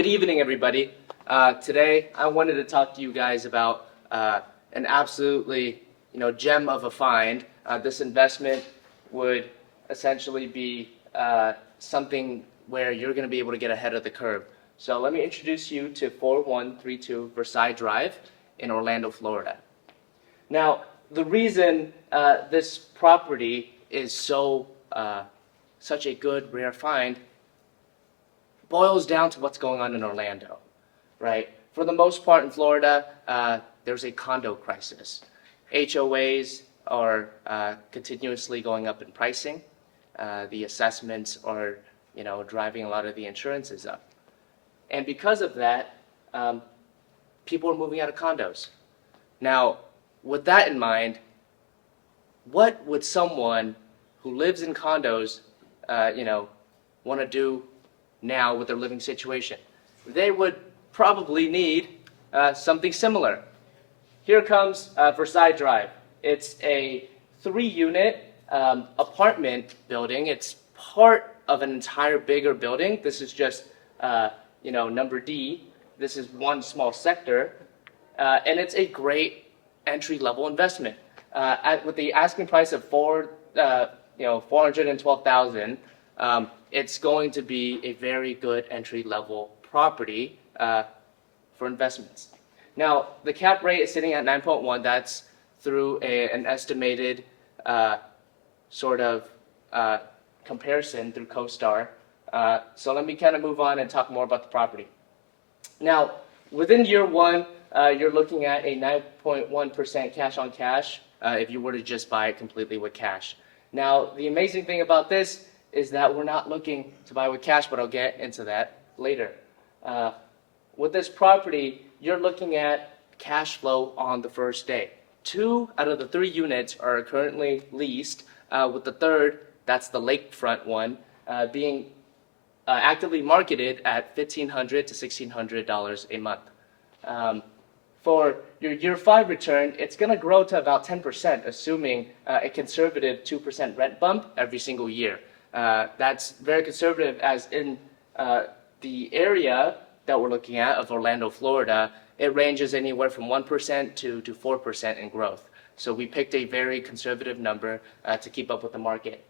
Good evening, everybody. Today, I wanted to talk to you guys about an absolutely, gem of a find. This investment would essentially be something where you're going to be able to get ahead of the curve. So let me introduce you to 4132 Versailles Drive in Orlando, Florida. Now, the reason this property is such a good, rare find boils down to what's going on in Orlando, right? For the most part in Florida, there's a condo crisis. HOAs are continuously going up in pricing. The assessments are, driving a lot of the insurances up. And because of that, people are moving out of condos. Now, with that in mind, what would someone who lives in condos, want to do now with their living situation? They would probably need something similar. Here comes Versailles Drive. It's a 3-unit apartment building. It's part of an entire bigger building. This is just, number D. This is one small sector, and it's a great entry-level investment. With the asking price of $412,000. It's going to be a very good entry-level property for investments. Now, the cap rate is sitting at 9.1. That's through an estimated comparison through CoStar. So let me kind of move on and talk more about the property. Now, within year one, you're looking at a 9.1% cash on cash if you were to just buy it completely with cash. Now, the amazing thing about this is that we're not looking to buy with cash, but I'll get into that later. With this property, you're looking at cash flow on the first day. 2 out of the 3 units are currently leased, with the third, that's the lakefront one, being actively marketed at $1,500 to $1,600 a month. For your year 5 return, it's going to grow to about 10%, assuming a conservative 2% rent bump every single year. That's very conservative, as in the area that we're looking at of Orlando, Florida, it ranges anywhere from 1% to 4% in growth. So we picked a very conservative number to keep up with the market.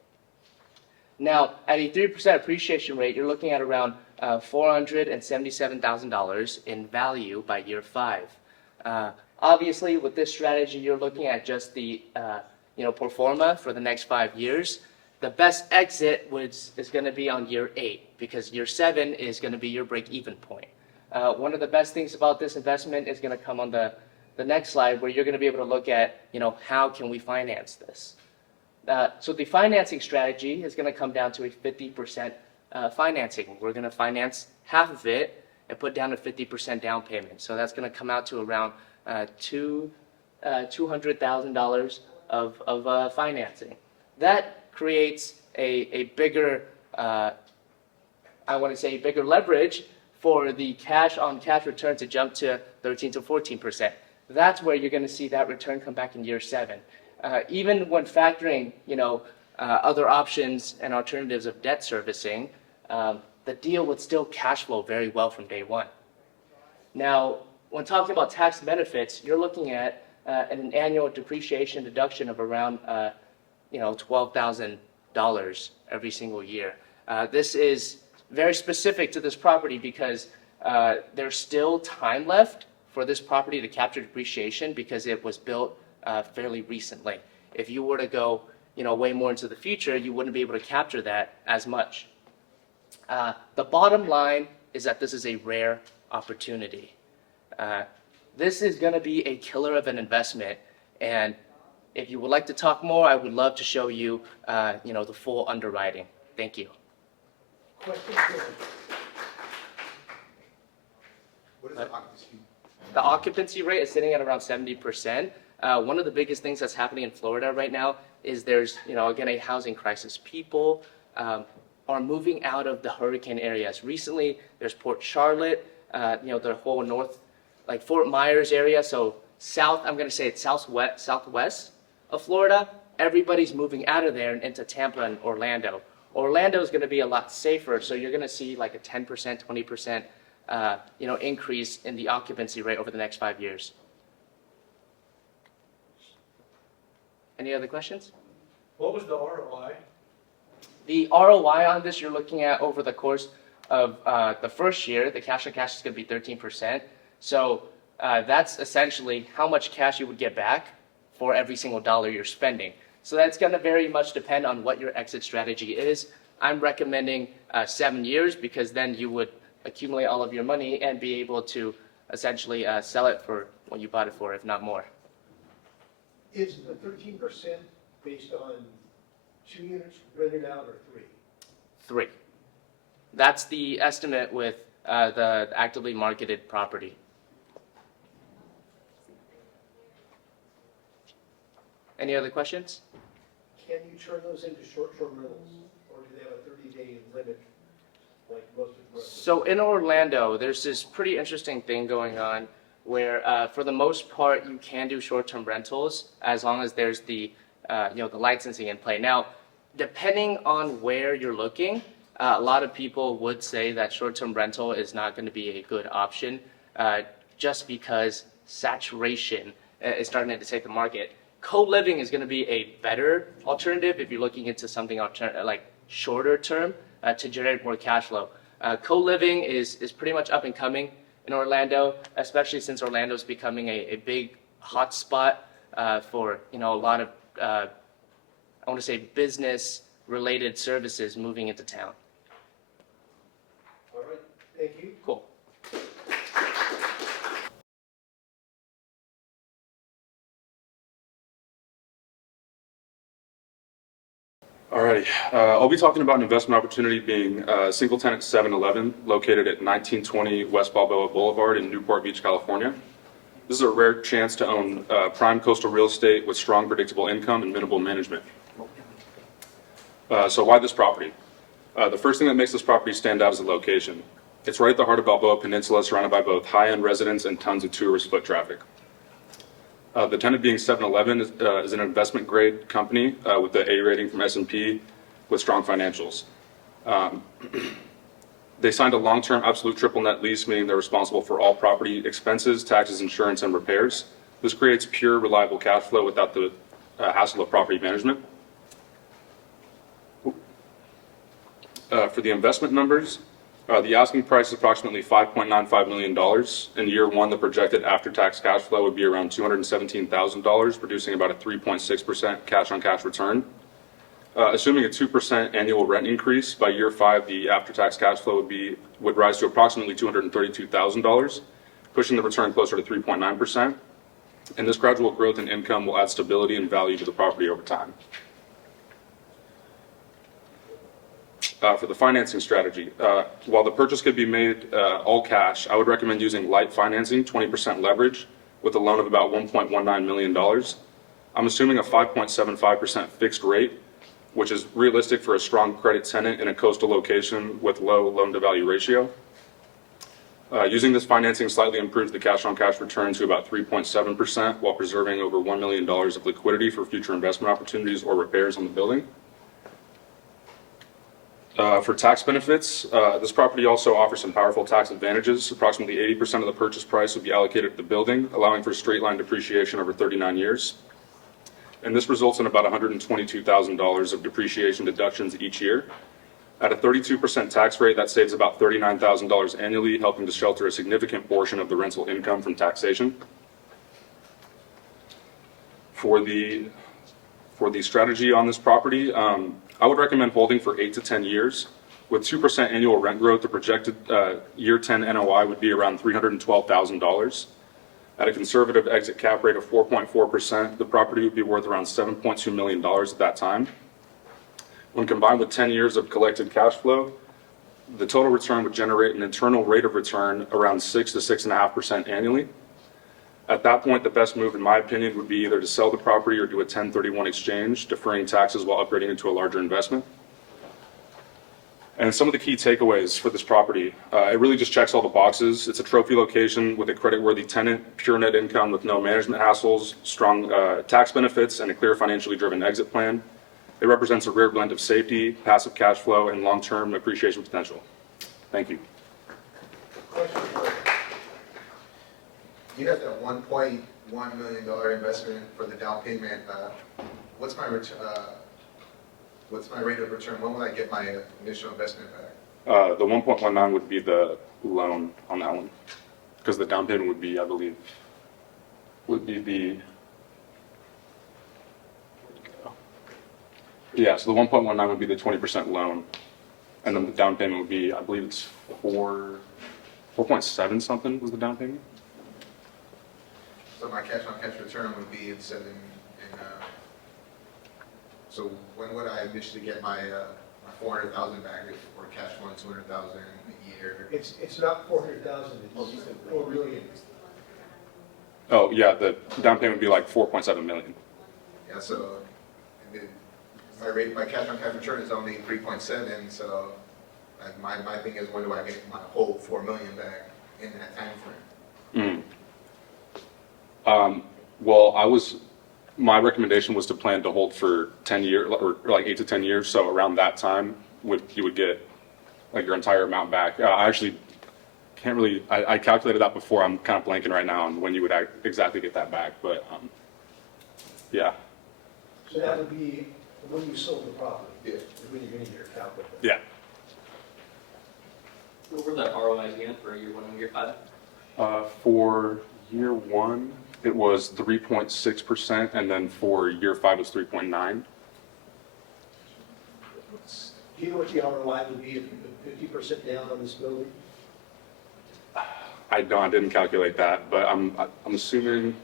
Now, at a 3% appreciation rate, you're looking at around $477,000 in value by year 5. Obviously, with this strategy, you're looking at just the pro forma for the next 5 years. The best exit is going to be on year 8, because year 7 is going to be your break-even point. One of the best things about this investment is going to come on the next slide, where you're going to be able to look at, how can we finance this? So the financing strategy is going to come down to a 50% financing. We're going to finance half of it and put down a 50% down payment. So that's going to come out to around $200,000 of financing. That creates a bigger, bigger leverage for the cash on cash return to jump to 13 to 14%. That's where you're going to see that return come back in year 7. Even when factoring, other options and alternatives of debt servicing, the deal would still cash flow very well from day one. Now, when talking about tax benefits, you're looking at an annual depreciation deduction of around $12,000 every single year. This is very specific to this property because there's still time left for this property to capture depreciation because it was built fairly recently. If you were to go way more into the future, you wouldn't be able to capture that as much. The bottom line is that this is a rare opportunity. This is going to be a killer of an investment, and if you would like to talk more, I would love to show you, the full underwriting. Thank you. Question. What is the occupancy? The occupancy rate is sitting at around 70%. One of the biggest things that's happening in Florida right now is there's, again, a housing crisis. People are moving out of the hurricane areas. Recently, there's Port Charlotte, the whole north, like Fort Myers area. So south, I'm going to say it's southwest of Florida. Everybody's moving out of there and into Tampa and Orlando. Orlando is going to be a lot safer, so you're going to see like a 10%, 20% increase in the occupancy rate over the next 5 years. Any other questions? What was the ROI? The ROI on this, you're looking at over the course of the first year, the cash on cash is going to be 13%. So that's essentially how much cash you would get back for every single dollar you're spending. So that's going to very much depend on what your exit strategy is. I'm recommending 7 years because then you would accumulate all of your money and be able to essentially sell it for what you bought it for, if not more. Is the 13% based on 2 units rented out or 3? 3. That's the estimate with the actively marketed property. Any other questions? Can you turn those into short-term rentals? Or do they have a 30-day limit like most of the rest? So in Orlando, there's this pretty interesting thing going on where, for the most part, you can do short-term rentals as long as there's the licensing in play. Now, depending on where you're looking, a lot of people would say that short-term rental is not going to be a good option, just because saturation is starting to take the market. Co-living is going to be a better alternative if you're looking into something like shorter term to generate more cash flow. Co-living is pretty much up and coming in Orlando, especially since Orlando is becoming a big hot spot for a lot of I want to say business related services moving into town. All right, thank you. Cool. Alrighty, I'll be talking about an investment opportunity being single tenant 7-Eleven located at 1920 West Balboa Boulevard in Newport Beach, California. This is a rare chance to own prime coastal real estate with strong predictable income and minimal management. So why this property? The first thing that makes this property stand out is the location. It's right at the heart of Balboa Peninsula, surrounded by both high-end residents and tons of tourist foot traffic. The tenant being 7-Eleven is an investment-grade company with the A rating from S&P with strong financials. They signed a long-term absolute triple net lease, meaning they're responsible for all property expenses, taxes, insurance, and repairs. This creates pure, reliable cash flow without the hassle of property management. For the investment numbers, the asking price is approximately $5.95 million. In year one, the projected after-tax cash flow would be around $217,000, producing about a 3.6% cash-on-cash return. Assuming a 2% annual rent increase, by year 5, the after-tax cash flow would rise to approximately $232,000, pushing the return closer to 3.9%. And this gradual growth in income will add stability and value to the property over time. For the financing strategy, while the purchase could be made all cash, I would recommend using light financing, 20% leverage, with a loan of about $1.19 million. I'm assuming a 5.75% fixed rate, which is realistic for a strong credit tenant in a coastal location with low loan-to-value ratio. Using this financing slightly improves the cash-on-cash return to about 3.7% while preserving over $1 million of liquidity for future investment opportunities or repairs on the building. For tax benefits, this property also offers some powerful tax advantages. Approximately 80% of the purchase price would be allocated to the building, allowing for straight-line depreciation over 39 years. And this results in about $122,000 of depreciation deductions each year. At a 32% tax rate, that saves about $39,000 annually, helping to shelter a significant portion of the rental income from taxation. For the strategy on this property, I would recommend holding for 8 to 10 years. With 2% annual rent growth, the projected year 10 NOI would be around $312,000. At a conservative exit cap rate of 4.4%, the property would be worth around $7.2 million at that time. When combined with 10 years of collected cash flow, the total return would generate an internal rate of return around 6 to 6.5% annually. At that point, the best move, in my opinion, would be either to sell the property or do a 1031 exchange, deferring taxes while upgrading into a larger investment. And some of the key takeaways for this property, it really just checks all the boxes. It's a trophy location with a creditworthy tenant, pure net income with no management hassles, strong tax benefits, and a clear financially driven exit plan. It represents a rare blend of safety, passive cash flow, and long-term appreciation potential. Thank you. Question for you. You got that $1.1 million investment for the down payment. What's my rate of return? When will I get my initial investment back? The 1.19 would be the loan on that one, because the down payment would be, I believe, would be the, yeah, so the 1.19 would be the 20% loan, and then the down payment would be, I believe it's 4.7 something was the down payment. So my cash on cash return would be in seven. So when would I initially get my 400,000 back or cash one 200,000 a year? It's not 400,000, it's 4 million. Oh, yeah, the down payment would be like 4.7 million. Yeah, so and then my cash on cash return is only 3.7. So like my thing is, when do I get my whole 4 million back in that time frame? Well, my recommendation was to plan to hold for 10 years, or like 8 to 10 years. So around that time, you would get like your entire amount back. I actually can't really, I calculated that before. I'm kind of blanking right now on when you would exactly get that back, but yeah. So that would be when you sold the property. Yeah. When you're in your account with it. Yeah. What were the ROIs again for year 1 and year 5? For year 1, it was 3.6%, and then for year 5 was 3.9. Do you know what the ROI would be if you put 50% down on this building? I didn't calculate that, but I'm assuming.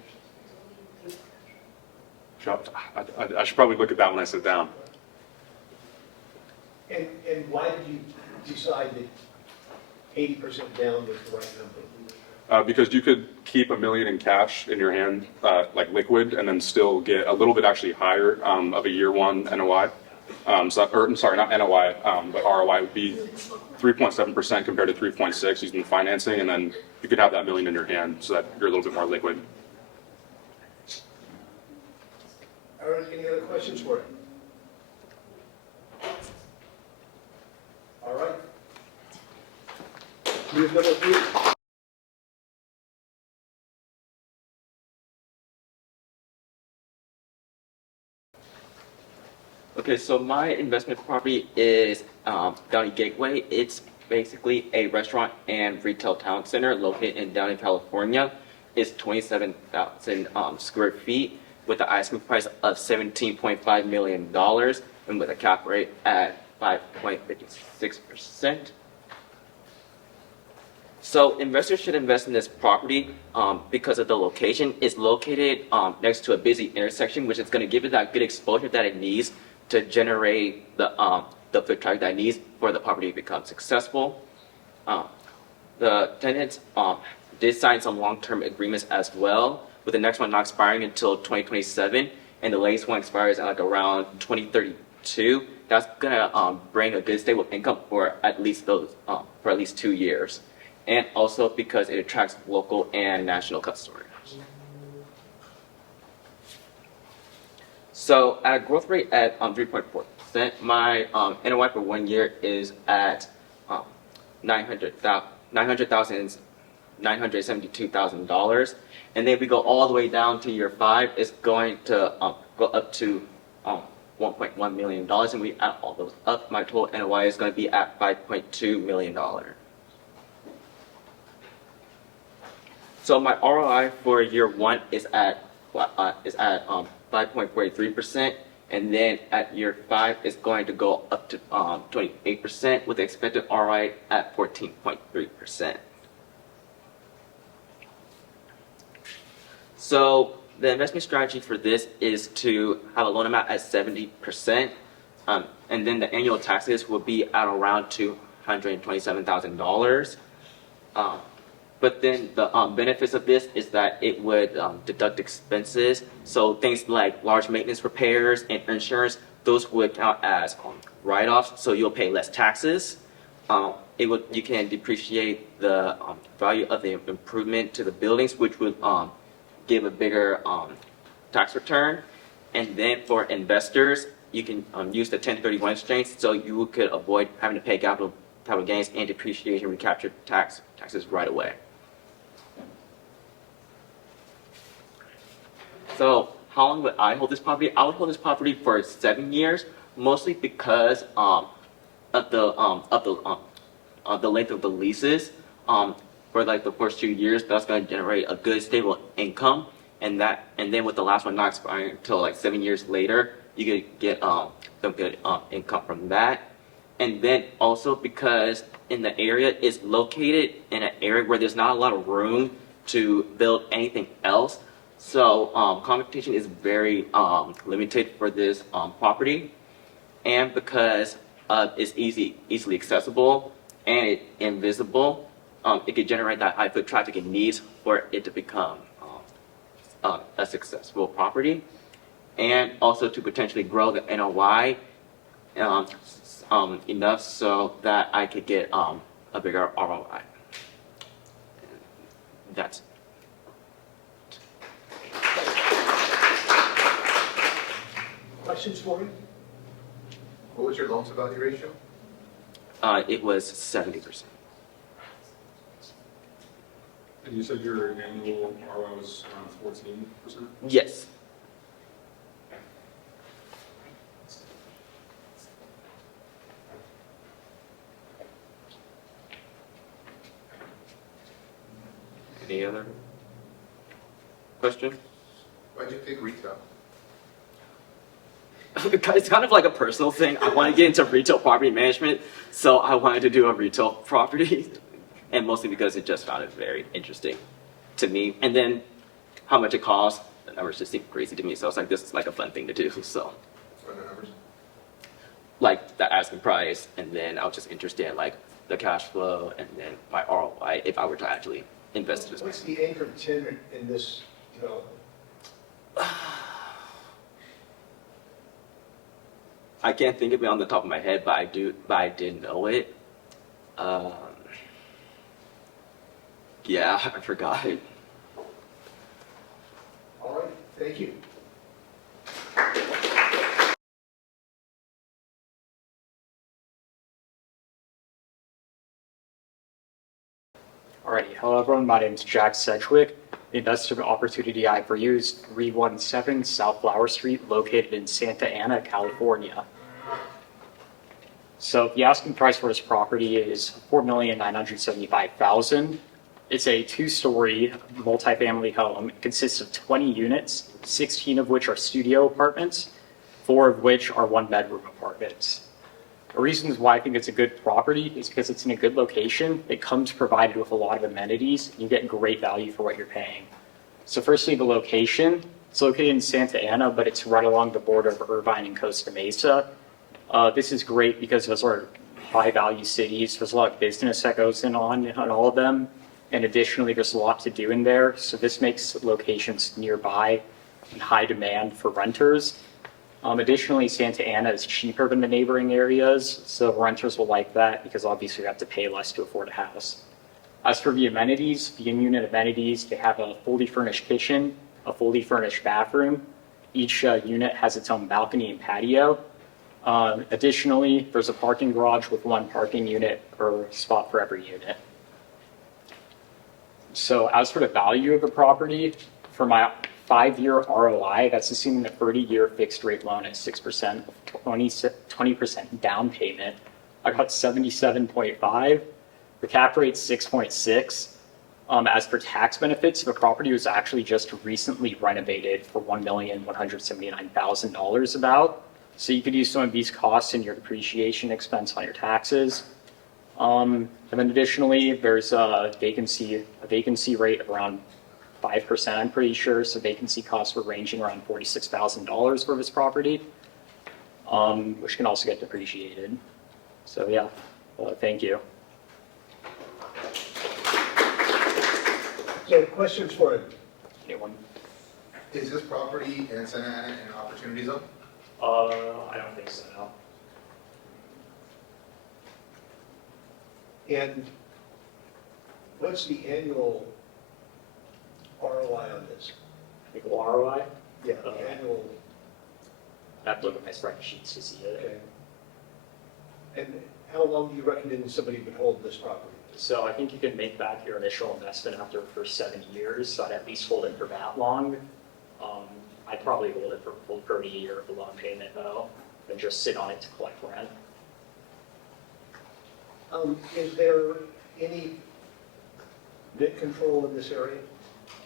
I should probably look at that when I sit down. And why did you decide that 80% down was the right number? Because you could keep $1 million in cash in your hand, like liquid, and then still get a little bit actually higher of a year 1 NOI. Sorry, not NOI, but ROI would be 3.7% compared to 3.6 using the financing, and then you could have that $1 million in your hand so that you're a little bit more liquid. All right, any other questions for him? All right. Move number 3. Okay, so my investment property is Downey Gateway. It's basically a restaurant and retail town center located in Downey, California. It's 27,000 square feet with an asking price of $17.5 million and with a cap rate at 5.56%. So investors should invest in this property because of the location. It's located next to a busy intersection, which is going to give it that good exposure that it needs to generate the foot traffic that it needs for the property to become successful. The tenants did sign some long-term agreements as well, with the next one not expiring until 2027, and the latest one expires at like around 2032. That's gonna bring a good stable income for at least 2 years, and also because it attracts local and national customers. So at a growth rate at 3.4%, my NOI for 1 year is at $972,000, and then if we go all the way down to year 5, it's going to go up to $1.1 million, and we add all those up, my total NOI is going to be at $5.2 million. So my ROI for year 1 is at 5.43%, and then at year 5 it's going to go up to 28% with the expected ROI at 14.3%. So the investment strategy for this is to have a loan amount at 70%, and then the annual taxes will be at around $227,000. But then the benefits of this is that it would deduct expenses. So things like large maintenance repairs and insurance, those would count as write-offs, so you'll pay less taxes. You can depreciate the value of the improvement to the buildings, which would give a bigger tax return. And then for investors, you can use the 1031 exchange, so you could avoid having to pay capital capital gains and depreciation recapture taxes right away. So how long would I hold this property? I would hold this property for 7 years, mostly because of the length of the leases. For like the first 2 years, that's going to generate a good stable income, and then with the last one not expiring until like 7 years later, you could get some good income from that. And then also because in the area is located in an area where there's not a lot of room to build anything else. So competition is very limited for this property, and because it's easily accessible and invisible, it could generate that high foot traffic it needs for it to become a successful property, and also to potentially grow the NOI enough so that I could get a bigger ROI. That's Questions for me? What was your loan to value ratio? it was 70%. And you said your annual ROI was around 14%? Yes. Any other question? Why'd you pick retail? It's kind of like a personal thing. I want to get into retail property management, so I wanted to do a retail property, and mostly because it just found it very interesting to me. And then how much it costs, the numbers just seemed crazy to me. So I was like, this is like a fun thing to do. So What are the numbers? like the asking price, and then I was just interested in like the cash flow, and then my ROI if I were to actually invest in this. What's the anchor tenant in this development? I can't think of it on the top of my head, but I did know it. Yeah, I forgot it. All right, thank you. Alrighty, hello everyone, my name is Jack Sedgwick. The investment opportunity I have for you is 317 South Flower Street, located in Santa Ana, California. So the asking price for this property is $4,975,000. It's a two-story multifamily home. It consists of 20 units, 16 of which are studio apartments, 4 of which are one-bedroom apartments. The reasons why I think it's a good property is because it's in a good location. It comes provided with a lot of amenities. You get great value for what you're paying. So firstly, the location. It's located in Santa Ana, but it's right along the border of Irvine and Costa Mesa. This is great because those are high-value cities. There's a lot of business that goes on all of them. And additionally, there's a lot to do in there. So this makes locations nearby in high demand for renters. Additionally, Santa Ana is cheaper than the neighboring areas, so renters will like that because obviously you have to pay less to afford a house. As for the amenities, the in-unit amenities, they have a fully furnished kitchen, a fully furnished bathroom. Each unit has its own balcony and patio. Additionally, there's a parking garage with 1 parking unit or spot for every unit. So as for the value of the property, for my 5-year ROI, that's assuming a 30-year fixed rate loan at 6%, 20% down payment. I got 77.5. The cap rate's 6.6. As for tax benefits, the property was actually just recently renovated for $1,179,000 about. So you could use some of these costs in your depreciation expense on your taxes. And then additionally, there's a vacancy rate of around 5%, I'm pretty sure. So vacancy costs were ranging around $46,000 for this property, which can also get depreciated. So yeah, thank you. So questions for him? Anyone? Is this property in Santa Ana an opportunity zone? I don't think so, no. And what's the annual ROI on this? Like ROI? Yeah, the annual, I have to look at my spreadsheets to see it. okay. And how long do you recommend somebody would hold this property? So I think you can make back your initial investment after the first 7 years, so I'd at least hold it for that long. I'd probably hold it for full 30 year of a loan payment though, and just sit on it to collect rent. Is there any rent control in this area?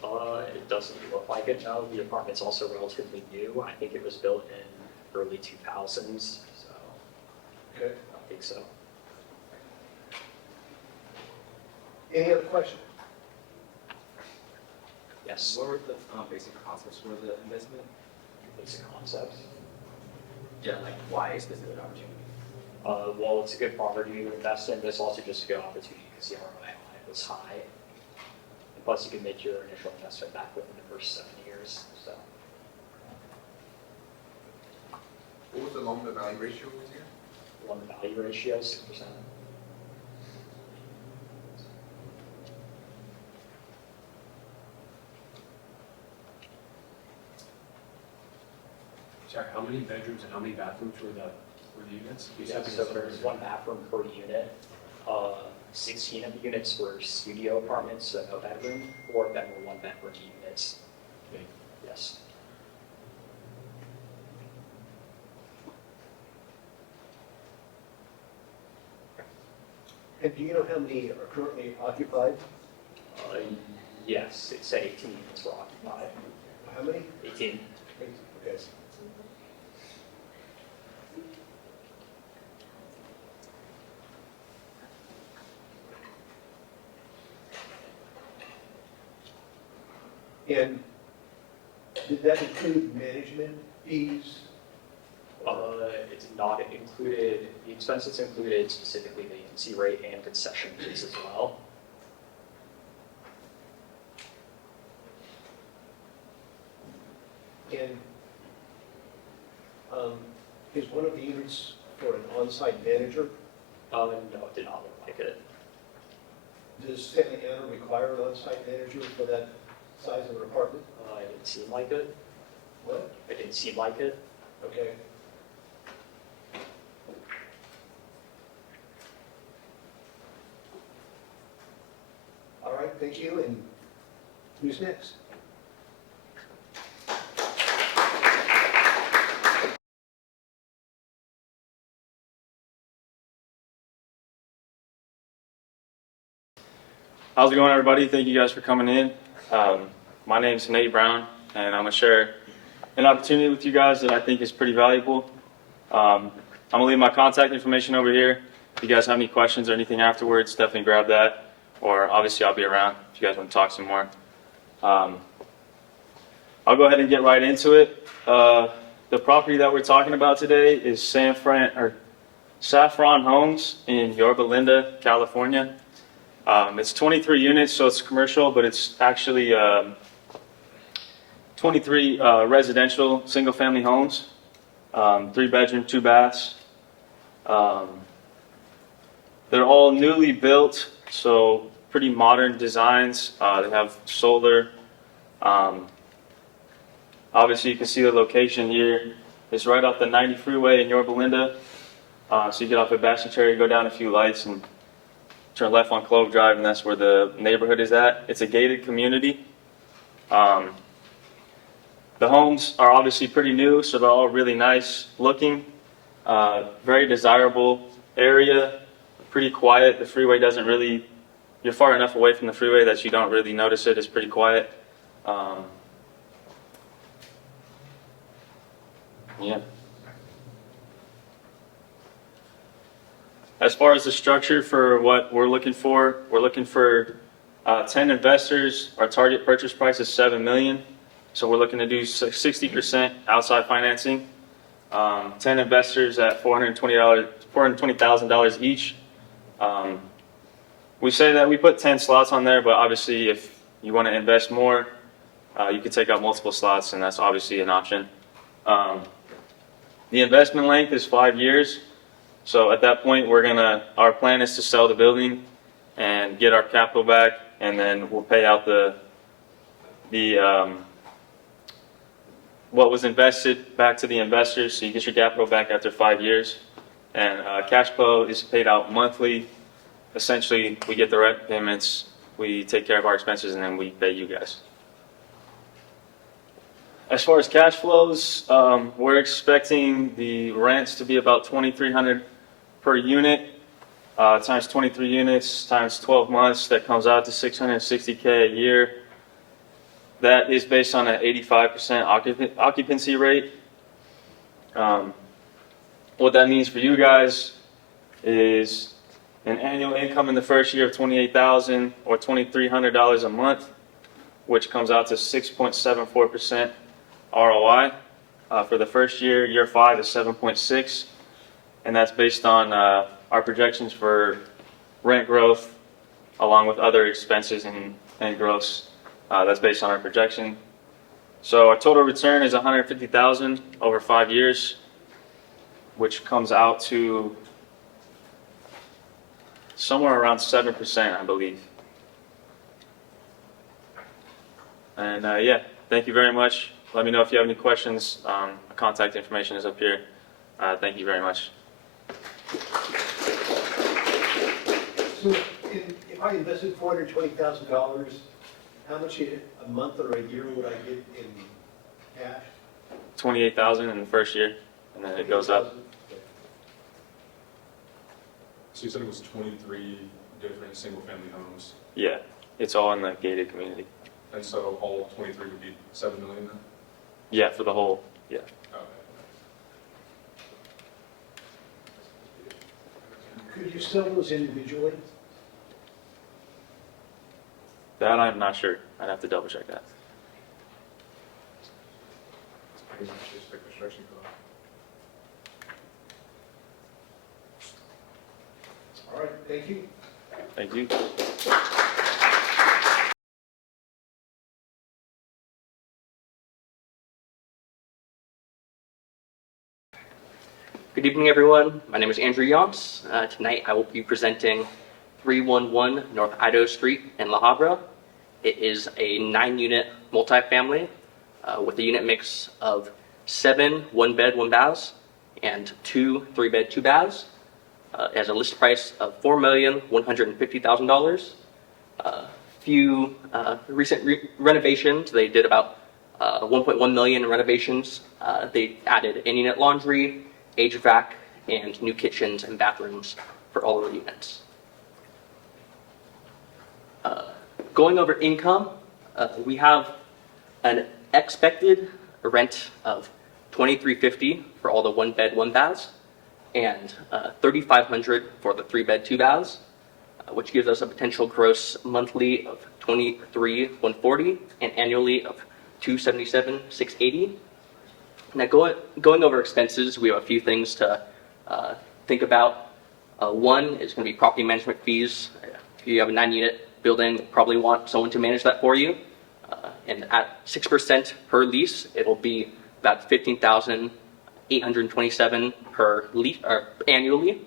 It doesn't look like it, no. The apartment's also relatively new. I think it was built in early 2000s, so Okay. I don't think so. Any other questions? Yes, What were the basic concepts for the investment? basic concepts. Yeah, like why a specific opportunity? Well, it's a good property to invest in, but it's also just a good opportunity because the ROI on it was high. And plus, you can make your initial investment back within the first 7 years, so. What was the loan to value ratio this year? Loan to value ratio, 6%. Sorry, how many bedrooms and how many bathrooms were the units? You Yeah, said so there's 1 bathroom per unit. 16 of the units were studio apartments, so no bedroom. 4 of them were 1-bedroom units. Okay. Yes. And do you know how many are currently occupied? Uh, yes, it said 18 units were occupied. How many? 18. Okay. And did that include management fees? It's not included, the expenses included specifically vacancy rate and concession fees as well. And is one of the units for an on-site manager? No, it did not look like it. Does Santa Ana require an on-site manager for that size of an apartment? It didn't seem like it. What? It didn't seem like it. Okay. All right, thank you, and who's next? How's it going, everybody? Thank you guys for coming in. My name is Nate Brown, and I'm going to share an opportunity with you guys that I think is pretty valuable. I'm going to leave my contact information over here. If you guys have any questions or anything afterwards, definitely grab that. Or obviously, I'll be around if you guys want to talk some more. I'll go ahead and get right into it. The property that we're talking about today is Saffron Homes in Yorba Linda, California. It's 23 units, so it's commercial, but it's actually 23 residential single-family homes, 3-bedroom, 2 baths. They're all newly built, so pretty modern designs. They have solar. Obviously, you can see the location here. It's right off the 90 freeway in Yorba Linda. So you get off at Bastion Cherry, go down a few lights, and turn left on Clove Drive, and that's where the neighborhood is at. It's a gated community. The homes are obviously pretty new, so they're all really nice looking. Very desirable area, pretty quiet. The freeway doesn't really, you're far enough away from the freeway that you don't really notice it. It's pretty quiet. Yeah. As far as the structure for what we're looking for 10 investors. Our target purchase price is $7 million. So we're looking to do 60% outside financing. 10 investors at $420,000 each. We say that we put 10 slots on there, but obviously if you want to invest more, you can take out multiple slots, and that's obviously an option. The investment length is 5 years. So at that point, our plan is to sell the building and get our capital back, and then we'll pay out what was invested back to the investors. So you get your capital back after 5 years. And cash flow is paid out monthly. Essentially, we get the rent payments, we take care of our expenses, and then we pay you guys. As far as cash flows, we're expecting the rents to be about $2,300 per unit, times 23 units, times 12 months. That comes out to $660K a year. That is based on an 85% occupancy rate. What that means for you guys is an annual income in the first year of $28,000 or $2,300 a month, which comes out to 6.74% ROI. For the first year, year 5 is 7.6, and that's based on our projections for rent growth along with other expenses and gross. That's based on our projection. So our total return is $150,000 over 5 years, which comes out to somewhere around 7%, I believe. And yeah, thank you very much. Let me know if you have any questions. Contact information is up here. Thank you very much. So if I invested $420,000, how much a month or a year would I get in cash? $28,000 in the first year, and then it goes up. So you said it was 23 different single-family homes, Yeah, it's all in the gated community. and so all 23 would be 7 million then? Yeah, for the whole, yeah. Okay. Could you sell those individually? That I'm not sure. I'd have to double check that. It's pretty much just the construction cost. All right, thank you. Thank you. Good evening, everyone. My name is Andrew Yonts. Tonight I will be presenting 311 North Idaho Street in La Habra. It is a 9-unit multifamily with a unit mix of 7 1-bed, 1-baths and 2 3-bed, 2-baths. It has a list price of $4,150,000. Few recent renovations. They did about 1.1 million in renovations. They added in-unit laundry, HVAC, and new kitchens and bathrooms for all of the units. Going over income, we have an expected rent of $2,350 for all the 1-bed, 1-baths, and $3,500 for the 3-bed, 2-baths, which gives us a potential gross monthly of $23,140 and annually of $277,680. Now, going over expenses, we have a few things to think about. One is going to be property management fees. If you have a 9-unit building, you'll probably want someone to manage that for you. And at 6% per lease, it'll be about $15,827 per lease or annually.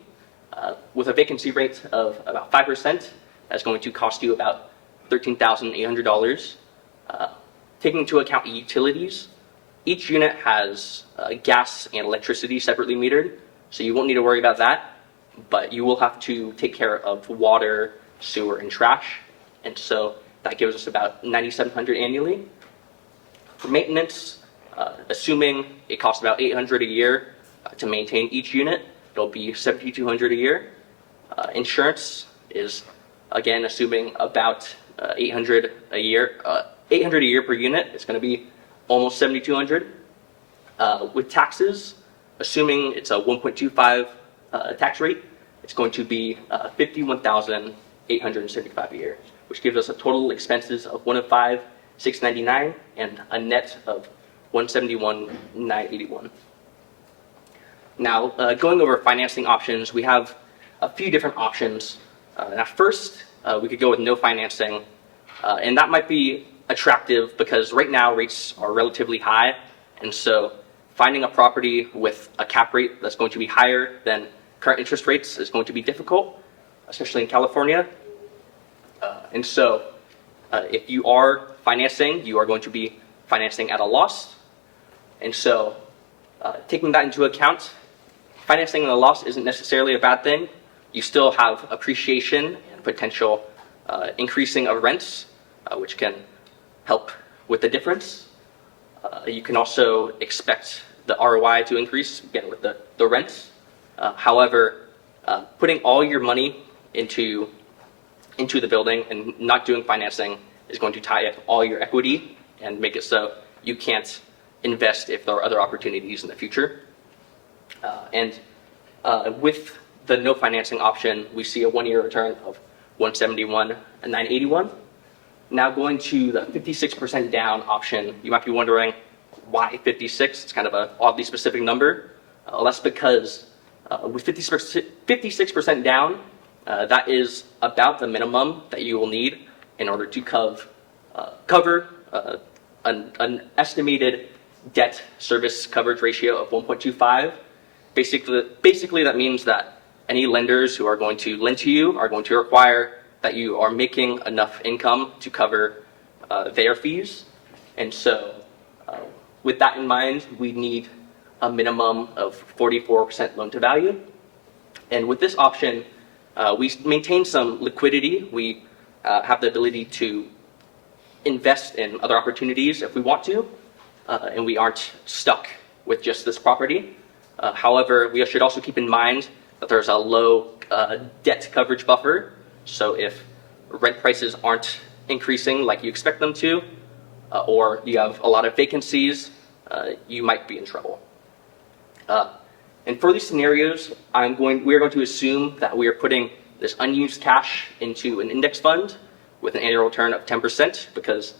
With a vacancy rate of about 5%, that's going to cost you about $13,800. Taking into account utilities, each unit has gas and electricity separately metered, so you won't need to worry about that, but you will have to take care of water, sewer, and trash, and so that gives us about $9,700 annually. For maintenance, assuming it costs about $800 a year to maintain each unit, it'll be $7,200 a year. Insurance is, again, assuming about $800 a year. $800 a year per unit. It's going to be almost $7,200. With taxes, assuming it's a 1.25 tax rate, it's going to be $51,875 a year, which gives us a total expenses of $105,699 and a net of $171,981. Now, going over financing options, we have a few different options. Now, first, we could go with no financing, and that might be attractive because right now rates are relatively high, and so finding a property with a cap rate that's going to be higher than current interest rates is going to be difficult, especially in California. And so if you are financing, you are going to be financing at a loss. And so taking that into account, financing the loss isn't necessarily a bad thing. You still have appreciation and potential increasing of rents, which can help with the difference. You can also expect the ROI to increase, again, with the rents. However, putting all your money into the building and not doing financing is going to tie up all your equity and make it so you can't invest if there are other opportunities in the future. With the no financing option, we see a 1-year return of 171 and 981. Now going to the 56% down option, you might be wondering why 56? It's kind of an oddly specific number. That's because with 56% down, that is about the minimum that you will need in order to cover an estimated debt service coverage ratio of 1.25. Basically, that means that any lenders who are going to lend to you are going to require that you are making enough income to cover their fees. And so with that in mind, we need a minimum of 44% loan to value. And with this option, we maintain some liquidity. We have the ability to invest in other opportunities if we want to, and we aren't stuck with just this property. However, we should also keep in mind that there's a low debt coverage buffer. So if rent prices aren't increasing like you expect them to, or you have a lot of vacancies, you might be in trouble. And for these scenarios, we are going to assume that we are putting this unused cash into an index fund with an annual return of 10%, because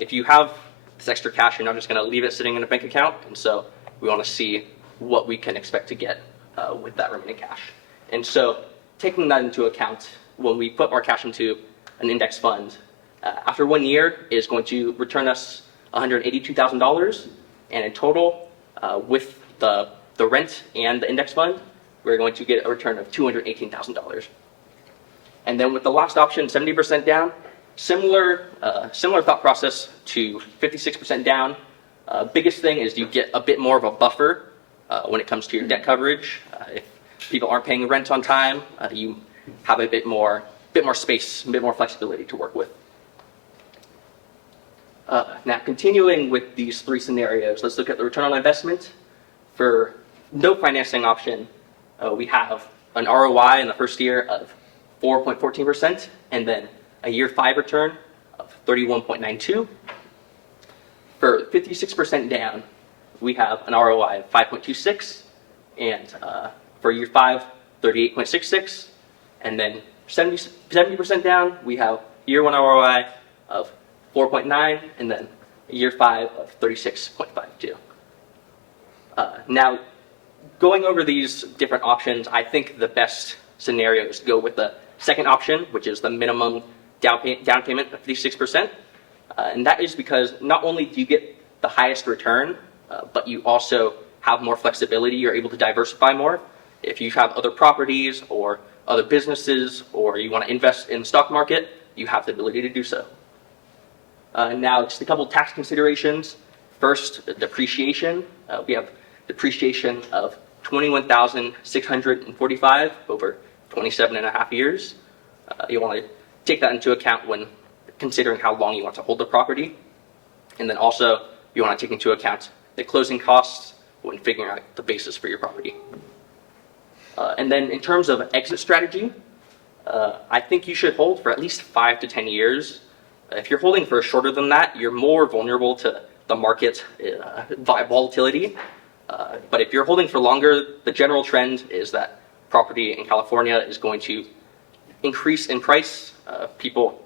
if you have this extra cash, you're not just going to leave it sitting in a bank account. And so we want to see what we can expect to get with that remaining cash. And so taking that into account, when we put our cash into an index fund, after 1 year is going to return us $182,000. And in total, with the rent and the index fund, we're going to get a return of $218,000. And then with the last option, 70% down, similar thought process to 56% down. Biggest thing is you get a bit more of a buffer when it comes to your debt coverage. If people aren't paying rent on time, you have a bit more space, a bit more flexibility to work with. Now, continuing with these three scenarios, let's look at the return on investment. For no financing option, we have an ROI in the first year of 4.14%, and then a year 5 return of 31.92. For 56% down, we have an ROI of 5.26, and for year 5, 38.66, and then 70% down, we have year 1 ROI of 4.9, and then year 5 of 36.52. Now, going over these different options, I think the best scenario is to go with the second option, which is the minimum down payment of 56%. And that is because not only do you get the highest return, but you also have more flexibility. You're able to diversify more. If you have other properties or other businesses, or you want to invest in the stock market, you have the ability to do so. Now, just a couple tax considerations. First, depreciation. We have depreciation of $21,645 over 27.5 years. You want to take that into account when considering how long you want to hold the property. And then also, you want to take into account the closing costs when figuring out the basis for your property. And then in terms of exit strategy, I think you should hold for at least 5 to 10 years. If you're holding for shorter than that, you're more vulnerable to the market volatility. But if you're holding for longer, the general trend is that property in California is going to increase in price.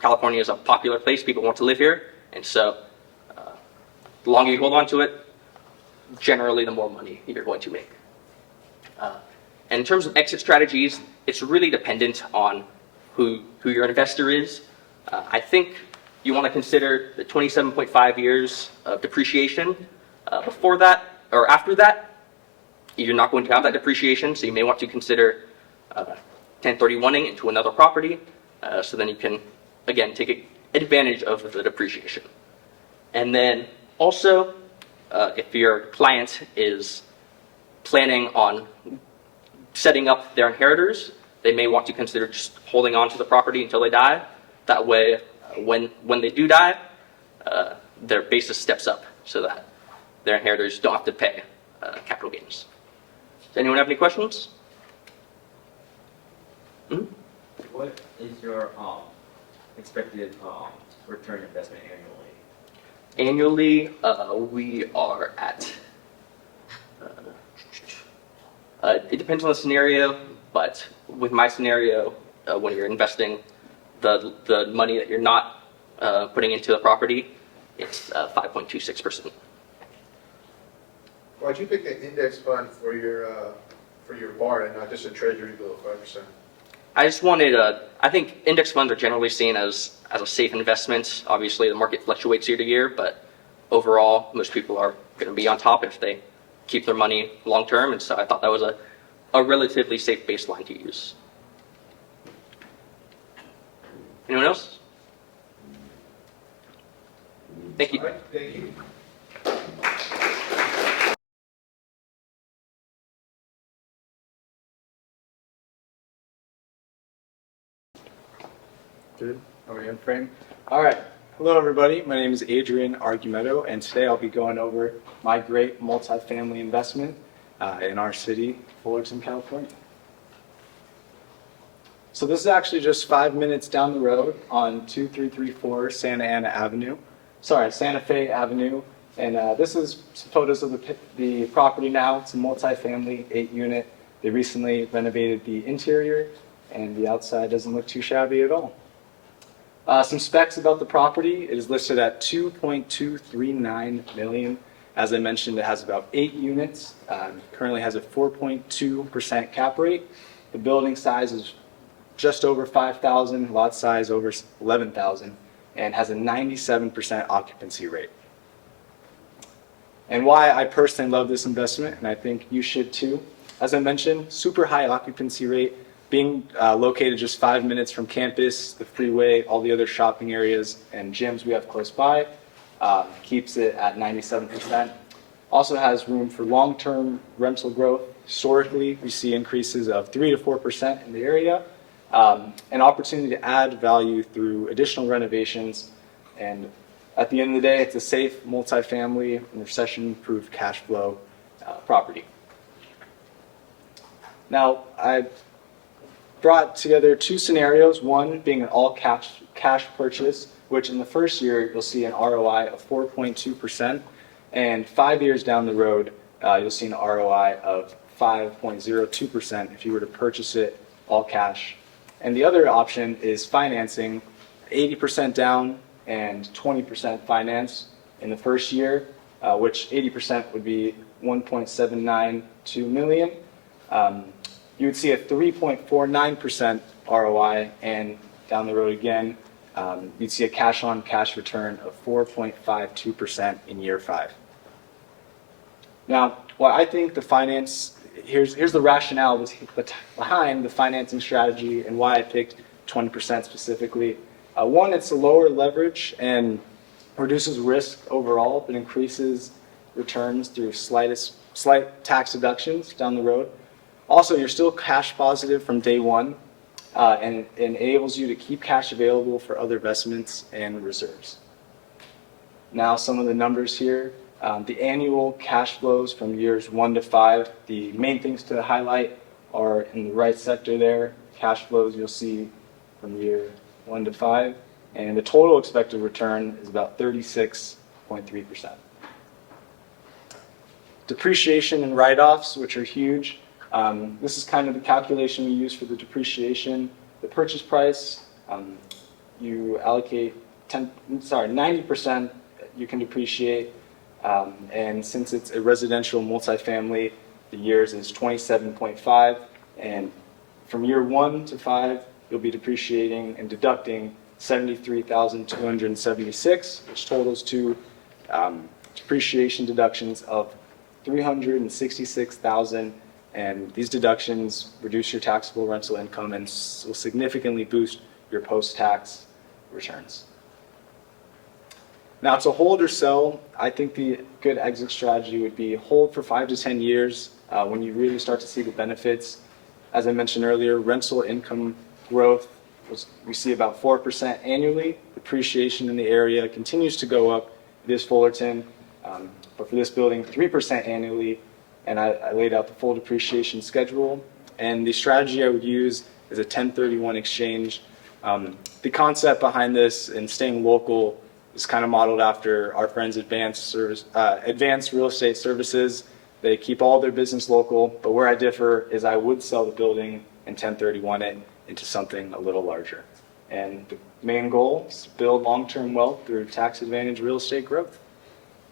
California is a popular place. People want to live here. And so the longer you hold on to it, generally the more money you're going to make. And in terms of exit strategies, it's really dependent on who your investor is. I think you want to consider the 27.5 years of depreciation. Before that, or after that, you're not going to have that depreciation, so you may want to consider 1031ing into another property, so then you can, again, take advantage of the depreciation. And then also, if your client is planning on setting up their inheritors, they may want to consider just holding on to the property until they die. That way, when they do die, their basis steps up so that their inheritors don't have to pay capital gains. Does anyone have any questions? Mhm. What is your expected return investment annually? Annually, we are at, it depends on the scenario, but with my scenario, when you're investing the money that you're not putting into the property, it's 5.26%. Why'd you pick an index fund for your bar and not just a treasury bill of 5%? I just wanted I think index funds are generally seen as a safe investment. Obviously, the market fluctuates year to year, but overall, most people are going to be on top if they keep their money long term, and so I thought that was a relatively safe baseline to use. Anyone else? Thank you. All right, thank you. Good. Are we in frame? All right. Hello, everybody. My name is Adrian Argumedo, and today I'll be going over my great multifamily investment in our city, Fullerton, California. So this is actually just 5 minutes down the road on 2334 Santa Fe Avenue. And this is some photos of the property now. It's a multifamily 8-unit. They recently renovated the interior, and the outside doesn't look too shabby at all. Some specs about the property. It is listed at $2.239 million. As I mentioned, it has about 8 units. Currently has a 4.2% cap rate. The building size is just over 5,000, lot size over 11,000, and has a 97% occupancy rate. And why I personally love this investment, and I think you should too. As I mentioned, super high occupancy rate. Being located just 5 minutes from campus, the freeway, all the other shopping areas and gyms we have close by, keeps it at 97%. Also has room for long-term rental growth. Historically, we see increases of 3 to 4% in the area. An opportunity to add value through additional renovations. And at the end of the day, it's a safe, multifamily, and recession-proof cash flow property. Now, I brought together 2 scenarios, one being an all-cash purchase, which in the first year you'll see an ROI of 4.2%, and 5 years down the road you'll see an ROI of 5.02% if you were to purchase it all cash. And the other option is financing, 80% down and 20% finance in the first year, which 80% would be $1.792 million. You would see a 3.49% ROI, and down the road again, you'd see a cash-on-cash return of 4.52% in year 5. Now, what I think the finance, here's the rationale behind the financing strategy and why I picked 20% specifically. One, it's a lower leverage and reduces risk overall, but increases returns through slight tax deductions down the road. Also, you're still cash positive from day one, and it enables you to keep cash available for other investments and reserves. Now, some of the numbers here. The annual cash flows from years 1 to 5. The main things to highlight are in the right sector there. Cash flows you'll see from year 1 to 5. And the total expected return is about 36.3%. Depreciation and write-offs, which are huge. This is kind of the calculation we use for the depreciation. The purchase price, you allocate 90% you can depreciate. And since it's a residential multifamily, the years is 27.5. And from year 1 to 5, you'll be depreciating and deducting $73,276, which totals to depreciation deductions of $366,000. And these deductions reduce your taxable rental income and will significantly boost your post-tax returns. Now, to hold or sell, I think the good exit strategy would be hold for 5 to 10 years when you really start to see the benefits as I mentioned earlier, rental income growth we see about 4% annually. Depreciation in the area continues to go up. It is Fullerton, but for this building, 3% annually. And I laid out the full depreciation schedule. And the strategy I would use is a 1031 exchange. The concept behind this and staying local is kind of modeled after our friends Advanced Real Estate Services. They keep all their business local, but where I differ is I would sell the building and 1031 it into something a little larger. And the main goal is to build long-term wealth through tax advantage real estate growth.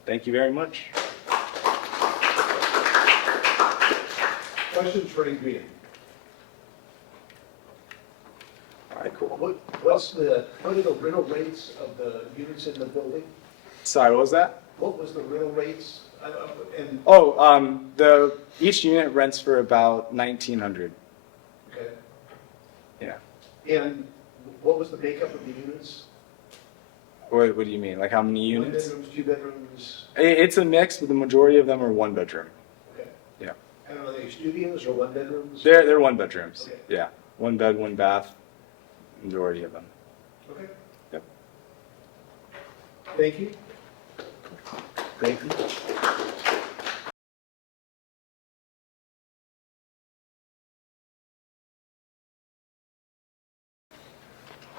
Thank you very much. Questions for Adrian? All right, cool. What are the rental rates of the units in the building? Sorry, what was that? What was the rental rates? And, Each unit rents for about $1,900. okay. Yeah. And what was the makeup of the units? What do you mean? Like how many One units? bedrooms, two bedrooms? It's a mix, but the majority of them are one bedroom. Okay. Yeah. And are they studios or one bedrooms? They're one bedrooms. Okay. Yeah. One bed, one bath. Majority of them. Okay. Yep. Thank you. Thank you.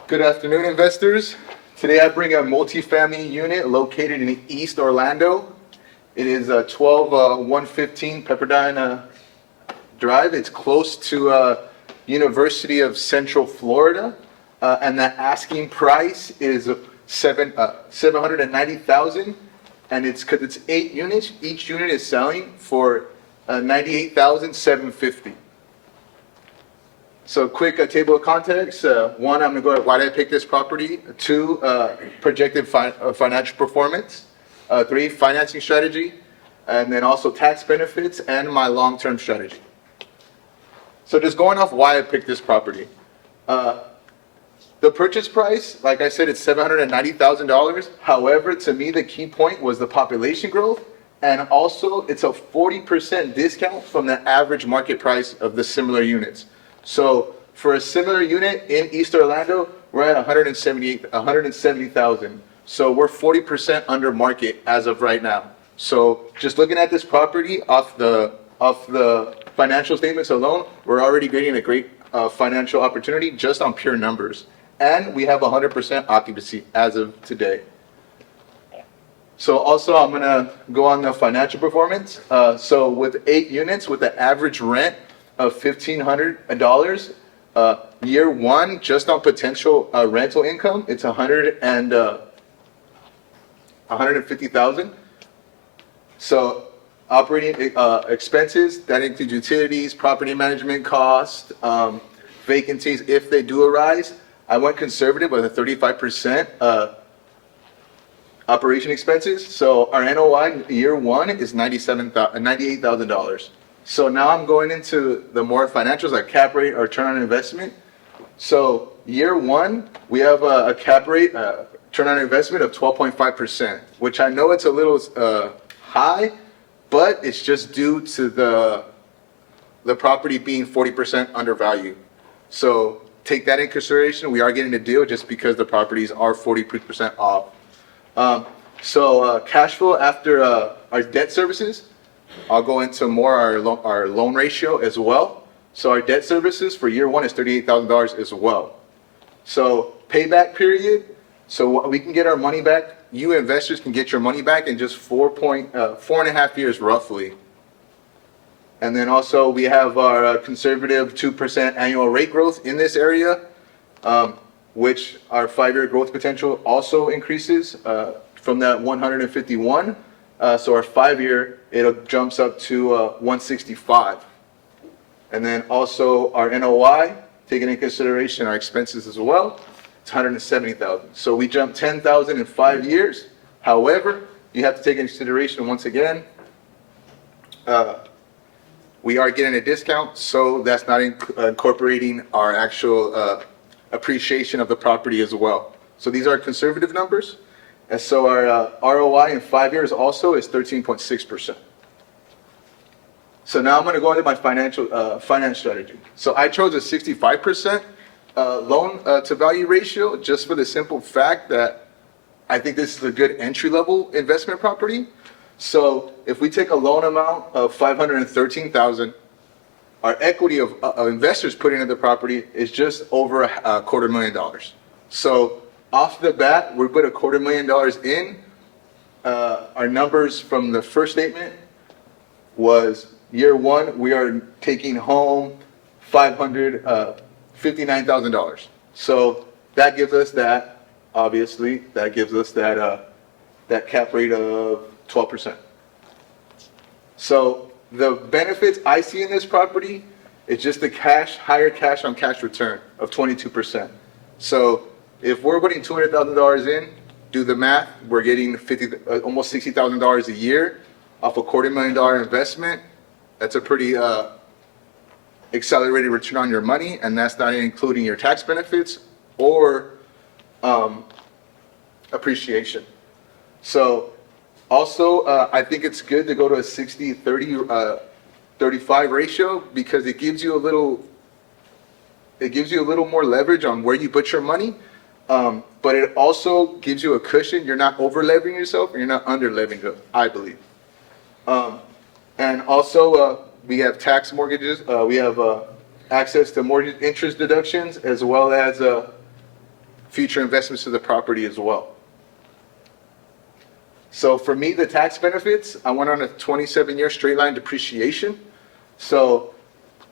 Good afternoon, investors. Today I bring a multifamily unit located in East Orlando. It is 12115 Pepperdine Drive. It's close to University of Central Florida, and the asking price is $790,000, and it's because it's 8 units. Each unit is selling for $98,750. So quick table of contents. One, I'm going to go at why did I pick this property. 2, projected financial performance. 3, financing strategy. And then also tax benefits and my long-term strategy. So just going off why I picked this property. The purchase price, like I said, it's $790,000. However, to me, the key point was the population growth. And also, it's a 40% discount from the average market price of the similar units. So for a similar unit in East Orlando, we're at $170,000. So we're 40% under market as of right now. So just looking at this property off the financial statements alone, we're already getting a great financial opportunity just on pure numbers. And we have 100% occupancy as of today. So also I'm gonna go on the financial performance. So with 8 units with the average rent of $1,500, year 1, just on potential rental income, it's $150,000. So operating expenses, that includes utilities, property management costs, vacancies if they do arise. I went conservative with a 35% operation expenses. So our NOI year 1 is $98,000. So now I'm going into the more financials like cap rate or return on investment. So year 1, we have a cap rate, return on investment of 12.5%, which I know it's a little high, but it's just due to the property being 40% undervalued. So take that in consideration. We are getting a deal just because the properties are 40% off. So cash flow after our debt services, I'll go into more our loan ratio as well. So our debt services for year 1 is $38,000 as well. So payback period, so we can get our money back. You investors can get your money back in just 4.5 years roughly. And then also we have our conservative 2% annual rate growth in this area, which our 5-year growth potential also increases from that 151. So our 5-year, it jumps up to 165. And then also our NOI, taking into consideration our expenses as well, it's 170,000. So we jumped 10,000 in 5 years. However, you have to take into consideration once again, we are getting a discount, so that's not incorporating our actual appreciation of the property as well. So these are conservative numbers. And so our ROI in 5 years also is 13.6%. So now I'm gonna go into my finance strategy. So I chose a 65% loan to value ratio just for the simple fact that I think this is a good entry-level investment property. So if we take a loan amount of $513,000, our equity of investors putting into the property is just over a $250,000. So off the bat, we put $250,000 in. Our numbers from the first statement was year one, we are taking home $559,000. So that gives us that, obviously, that gives us that, that cap rate of 12%. So the benefits I see in this property is just the higher cash on cash return of 22%. So if we're putting $200,000 in, do the math, we're getting almost $60,000 a year off a $250,000 investment. That's a pretty accelerated return on your money, and that's not including your tax benefits or appreciation. So also, I think it's good to go to a 60-30, 35 ratio because it gives you a little more leverage on where you put your money. But it also gives you a cushion. You're not over leveraging yourself and you're not under leveraging, I believe. And also, we have tax mortgages. We have access to mortgage interest deductions as well as future investments to the property as well. So for me, the tax benefits, I went on a 27-year straight line depreciation. So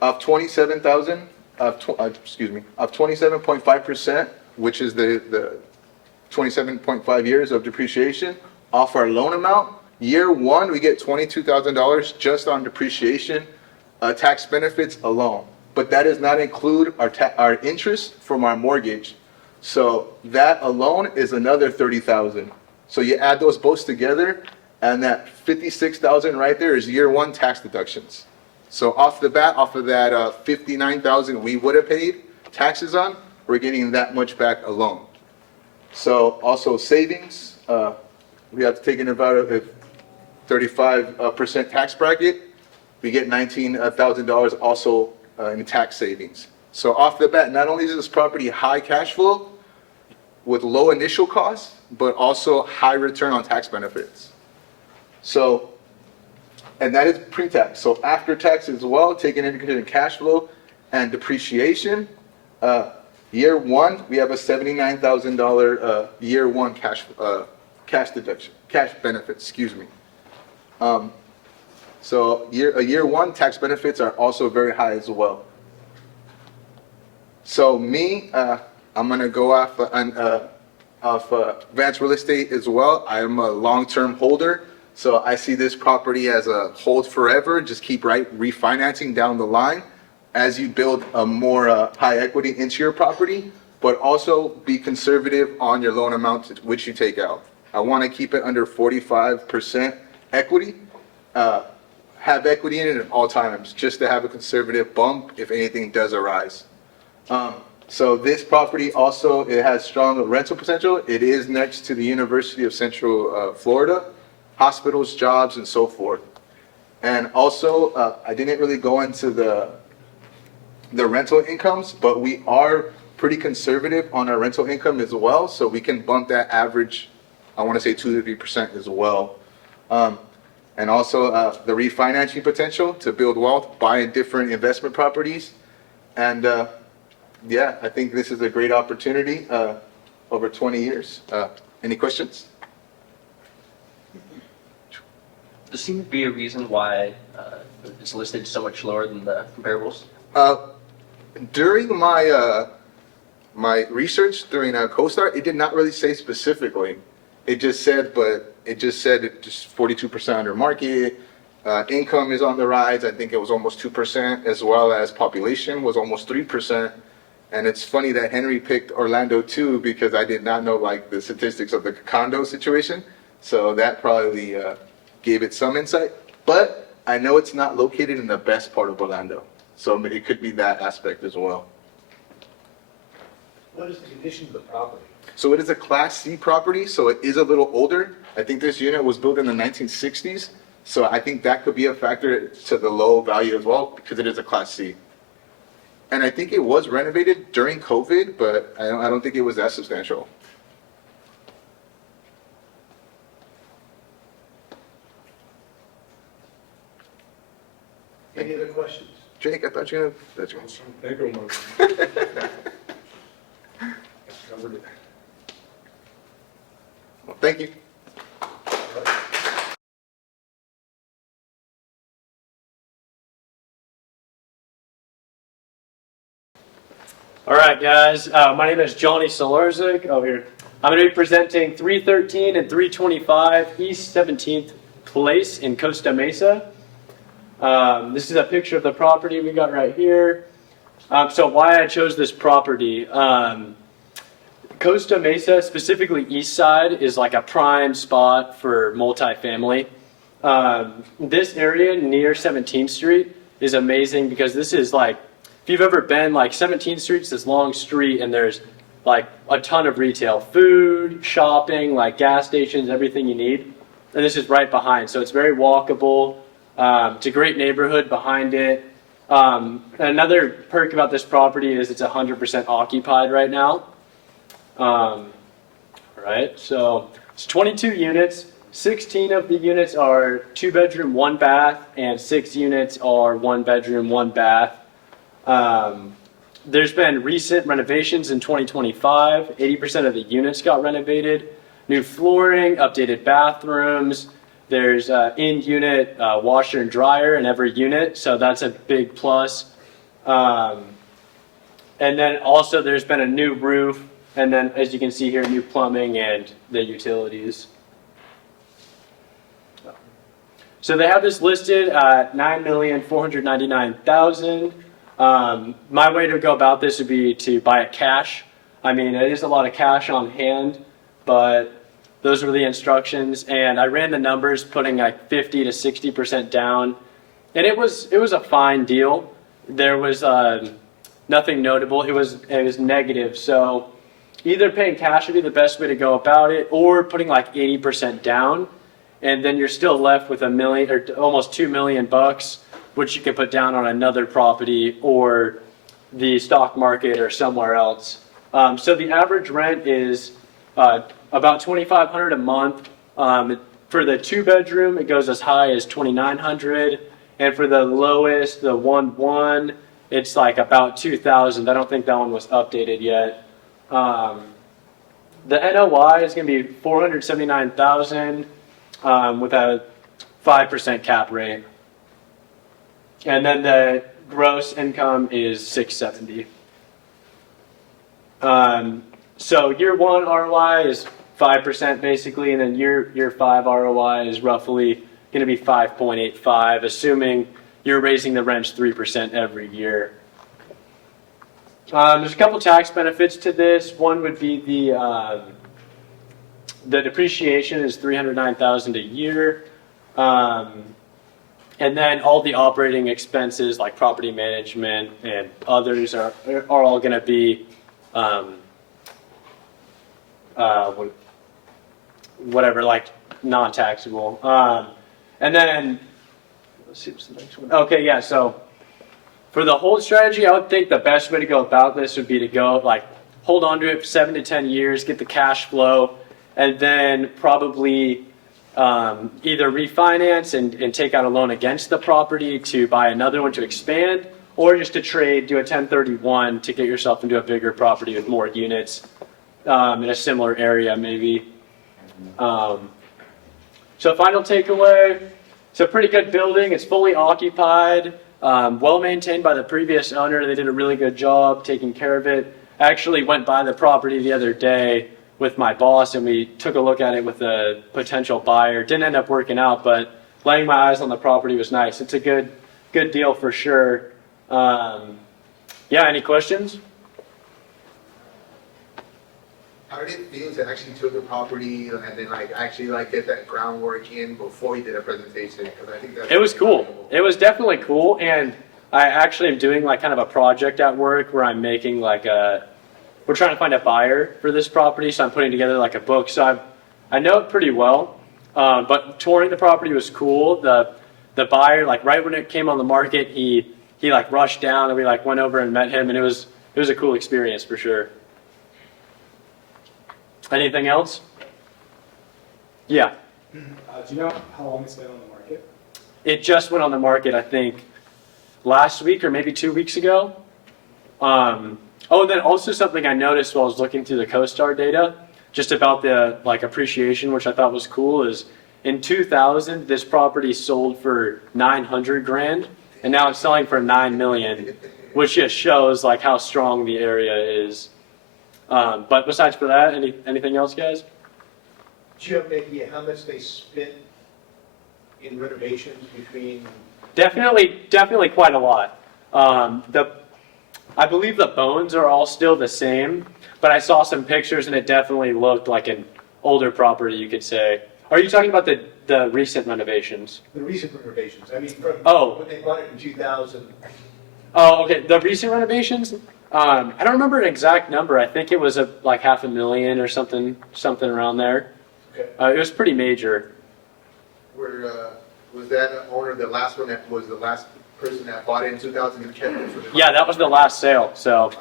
of 27,000, of 27.5%, which is the 27.5 years of depreciation off our loan amount. Year one, we get $22,000 just on depreciation, tax benefits alone. But that does not include our interest from our mortgage. So that alone is another $30,000. So you add those both together, and that $56,000 right there is year one tax deductions. So off the bat, off of that $59,000 we would have paid taxes on, we're getting that much back alone. So also savings, we have to take into account a 35% tax bracket. We get $19,000 also in tax savings. So off the bat, not only is this property high cash flow with low initial costs, but also high return on tax benefits. So, and that is pre-tax. So after tax as well, taking into account cash flow and depreciation, year one, we have a $79,000 year one cash deduction, cash benefits, excuse me. So year one tax benefits are also very high as well. So me, I'm gonna go off Advanced Real Estate as well. I am a long-term holder, so I see this property as a hold forever. Just keep refinancing down the line as you build a more high equity into your property, but also be conservative on your loan amount which you take out. I want to keep it under 45% equity. Have equity in it at all times, just to have a conservative bump if anything does arise. So this property also, it has strong rental potential. It is next to the University of Central Florida, hospitals, jobs, and so forth. And also, I didn't really go into the rental incomes, but we are pretty conservative on our rental income as well, so we can bump that average, I want to say 2 to 3% as well. And also the refinancing potential to build wealth, buy different investment properties. And yeah, I think this is a great opportunity over 20 years. Any questions? There seems to be a reason why it's listed so much lower than the comparables. During my my research during CoStar, it did not really say specifically. It just said, just 42% under market. Income is on the rise. I think it was almost 2%, as well as population was almost 3%. And it's funny that Henry picked Orlando too, because I did not know like the statistics of the condo situation. So that probably gave it some insight. But I know it's not located in the best part of Orlando. So it could be that aspect as well. What is the condition of the property? So it is a Class C property, so it is a little older. I think this unit was built in the 1960s. So I think that could be a factor to the low value as well, because it is a Class C. And I think it was renovated during COVID, but I don't think it was that substantial. Any other questions? Jake, I thought you were gonna, Thank you, Mark. Covered it. well, thank you. All right, guys. My name is Johnny Solarzik. Oh, here. I'm going to be presenting 313 and 325 East 17th Place in Costa Mesa. This is a picture of the property we got right here. So why I chose this property. Costa Mesa, specifically East Side, is like a prime spot for multifamily. This area near 17th Street is amazing because this is like, if you've ever been, like 17th Street's this long street and there's like a ton of retail, food, shopping, like gas stations, everything you need. And this is right behind, so it's very walkable. It's a great neighborhood behind it. Another perk about this property is it's 100% occupied right now. Right, so it's 22 units. 16 of the units are 2-bedroom, 1 bath, and 6 units are 1-bedroom, 1 bath. There's been recent renovations in 2025. 80% of the units got renovated. New flooring, updated bathrooms. There's in-unit washer and dryer in every unit, so that's a big plus. And then also there's been a new roof, and then as you can see here, new plumbing and the utilities. So they have this listed at $9,499,000. My way to go about this would be to buy it cash. I mean, it is a lot of cash on hand, but those were the instructions. And I ran the numbers, putting like 50 to 60% down, and it was a fine deal. There was nothing notable. It was negative. So either paying cash would be the best way to go about it, or putting like 80% down, and then you're still left with $1 million or almost $2 million bucks, which you can put down on another property or the stock market or somewhere else. So the average rent is about $2,500 a month. For the 2-bedroom, it goes as high as $2,900, and for the lowest, the 1-1, it's like about $2,000. I don't think that one was updated yet. The NOI is going to be $479,000 with a 5% cap rate. And then the gross income is $670. So year 1 ROI is 5% basically, and then year 5 ROI is roughly going to be 5.85, assuming you're raising the rents 3% every year. There's a couple tax benefits to this. One would be the depreciation is $309,000 a year. And then all the operating expenses like property management and others are all going to be whatever, like non-taxable. And then let's see what's the next one. Okay, yeah. So for the hold strategy, I would think the best way to go about this would be to go like hold on to it for 7 to 10 years, get the cash flow, and then probably either refinance and take out a loan against the property to buy another one to expand, or just to trade, do a 1031 to get yourself into a bigger property with more units in a similar area maybe. So final takeaway, it's a pretty good building. It's fully occupied, well maintained by the previous owner. They did a really good job taking care of it. I actually went by the property the other day with my boss, and we took a look at it with a potential buyer. Didn't end up working out, but laying my eyes on the property was nice. It's a good deal for sure. Yeah, any questions? How did it feel to actually tour the property and then like actually like get that groundwork in before you did a presentation? Because I think that's It was cool. It was definitely cool, and I actually am doing like kind of a project at work where I'm making like we're trying to find a buyer for this property, so I'm putting together like a book. So I know it pretty well. But touring the property was cool. The buyer, like right when it came on the market, he like rushed down and we like went over and met him, and it was a cool experience for sure. Anything else? Yeah. Do you know how long it's been on the market? It just went on the market, I think, last week or maybe 2 weeks ago. Oh, and then also something I noticed while I was looking through the CoStar data, just about the like appreciation, which I thought was cool, is in 2000 this property sold for 900 grand, and now it's selling for 9 million, which just shows like how strong the area is. But besides for that, anything else, guys? Do you have an idea how much they spent in renovations between? Definitely quite a lot. I believe the bones are all still the same, but I saw some pictures and it definitely looked like an older property, you could say. Are you talking about the recent renovations? The recent renovations, I mean, from when they bought it in 2000. Oh, okay. The recent renovations? I don't remember an exact number. I think it was like $500,000 or something around there. Okay. It was pretty major. Was that owner the last one that was the last person that bought it in 2000 and kept it for the? Yeah, that was the last sale. So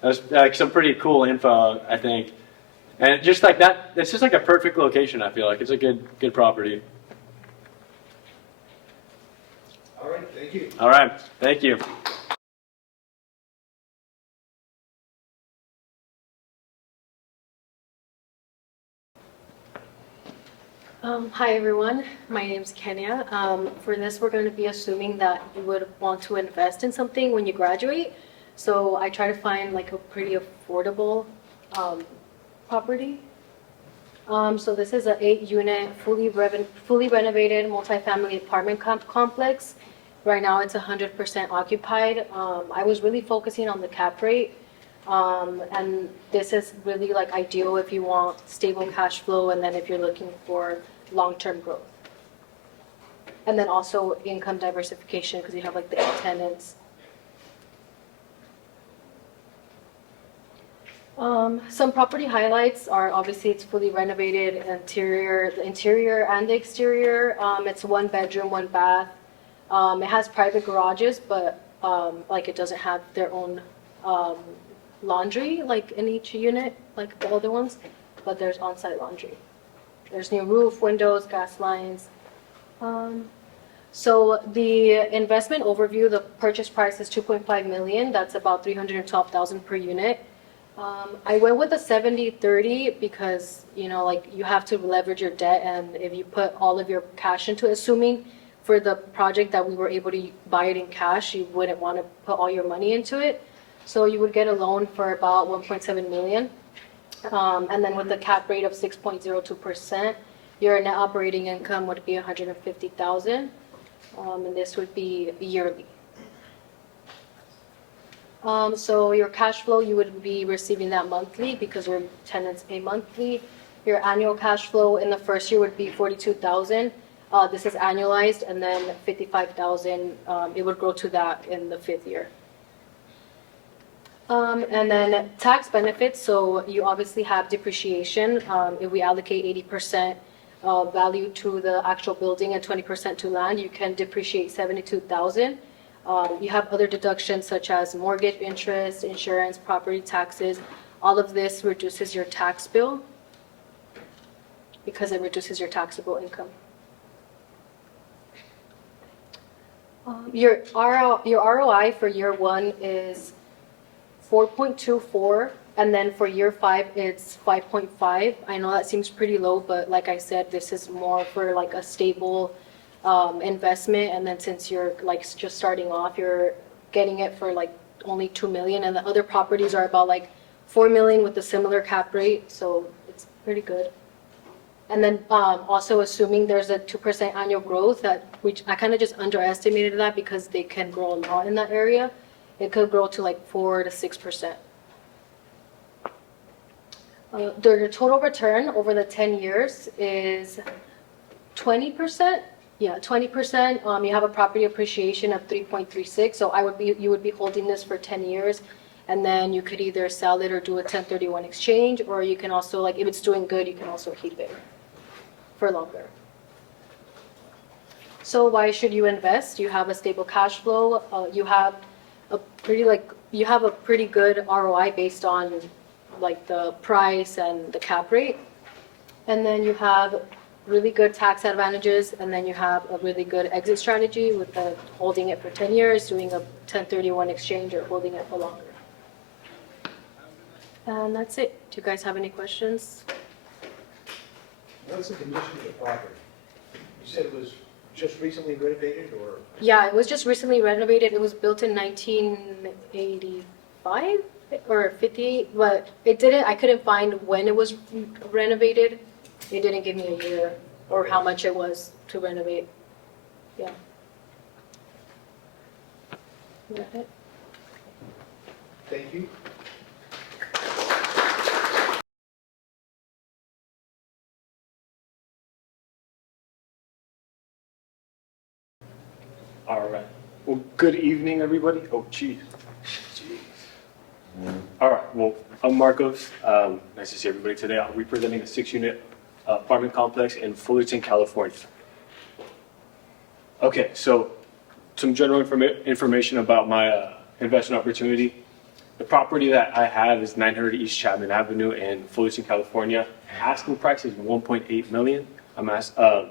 that was like some pretty cool info, I think. And just like that, it's just like a perfect location. I feel like it's a good property. All right, thank you. All right, thank you. Hi everyone, my name is Kenya. For this, we're going to be assuming that you would want to invest in something when you graduate. So I try to find like a pretty affordable property. So this is an 8-unit, fully renovated, multifamily apartment complex. Right now, it's 100% occupied. I was really focusing on the cap rate. And this is really like ideal if you want stable cash flow and then if you're looking for long-term growth. And then also income diversification because you have like the 8 tenants. Some property highlights are obviously it's fully renovated the interior and the exterior. It's 1 bedroom, 1 bath. It has private garages, but like it doesn't have their own laundry like in each unit like the other ones, but there's on-site laundry. There's new roof, windows, gas lines. So the investment overview, the purchase price is $2.5 million. That's about $312,000 per unit. I went with a 70-30 because like you have to leverage your debt, and if you put all of your cash into it, assuming for the project that we were able to buy it in cash, you wouldn't want to put all your money into it. So you would get a loan for about $1.7 million. And then with the cap rate of 6.02%, your net operating income would be $150,000. And this would be yearly. So your cash flow, you would be receiving that monthly because your tenants pay monthly. Your annual cash flow in the first year would be $42,000. This is annualized, and then $55,000. It would grow to that in the 5th year. And then tax benefits, so you obviously have depreciation. If we allocate 80% value to the actual building and 20% to land, you can depreciate $72,000. You have other deductions such as mortgage interest, insurance, property taxes. All of this reduces your tax bill because it reduces your taxable income. Your ROI for year 1 is 4.24, and then for year 5 it's 5.5. I know that seems pretty low, but like I said, this is more for like a stable investment, and then since you're like just starting off, you're getting it for like only $2 million, and the other properties are about like $4 million with a similar cap rate, so it's pretty good. And then also assuming there's a 2% annual growth, which I kind of just underestimated that because they can grow a lot in that area. It could grow to like 4 to 6%. The total return over the 10 years is 20%. Yeah, 20%. You have a property appreciation of 3.36. So you would be holding this for 10 years, and then you could either sell it or do a 1031 exchange, or you can also, like if it's doing good, you can also keep it for longer. So why should you invest? You have a stable cash flow. You have a pretty good ROI based on like the price and the cap rate. And then you have really good tax advantages, and then you have a really good exit strategy with the holding it for 10 years, doing a 1031 exchange, or holding it for longer. And that's it. Do you guys have any questions? What's the condition of the property? You said it was just recently renovated, or? Yeah, it was just recently renovated. It was built in 1985 or 58, but I couldn't find when it was renovated. They didn't give me a year or how much it was to renovate. Yeah. Is that it? Thank you. All right. Well, good evening, everybody. Oh, geez. All right. Well, I'm Marcos. Nice to see everybody today. I'll be presenting a 6-unit apartment complex in Fullerton, California. Okay, so some general information about my investment opportunity. The property that I have is 900 East Chapman Avenue in Fullerton, California. Asking price is $1.8 million. The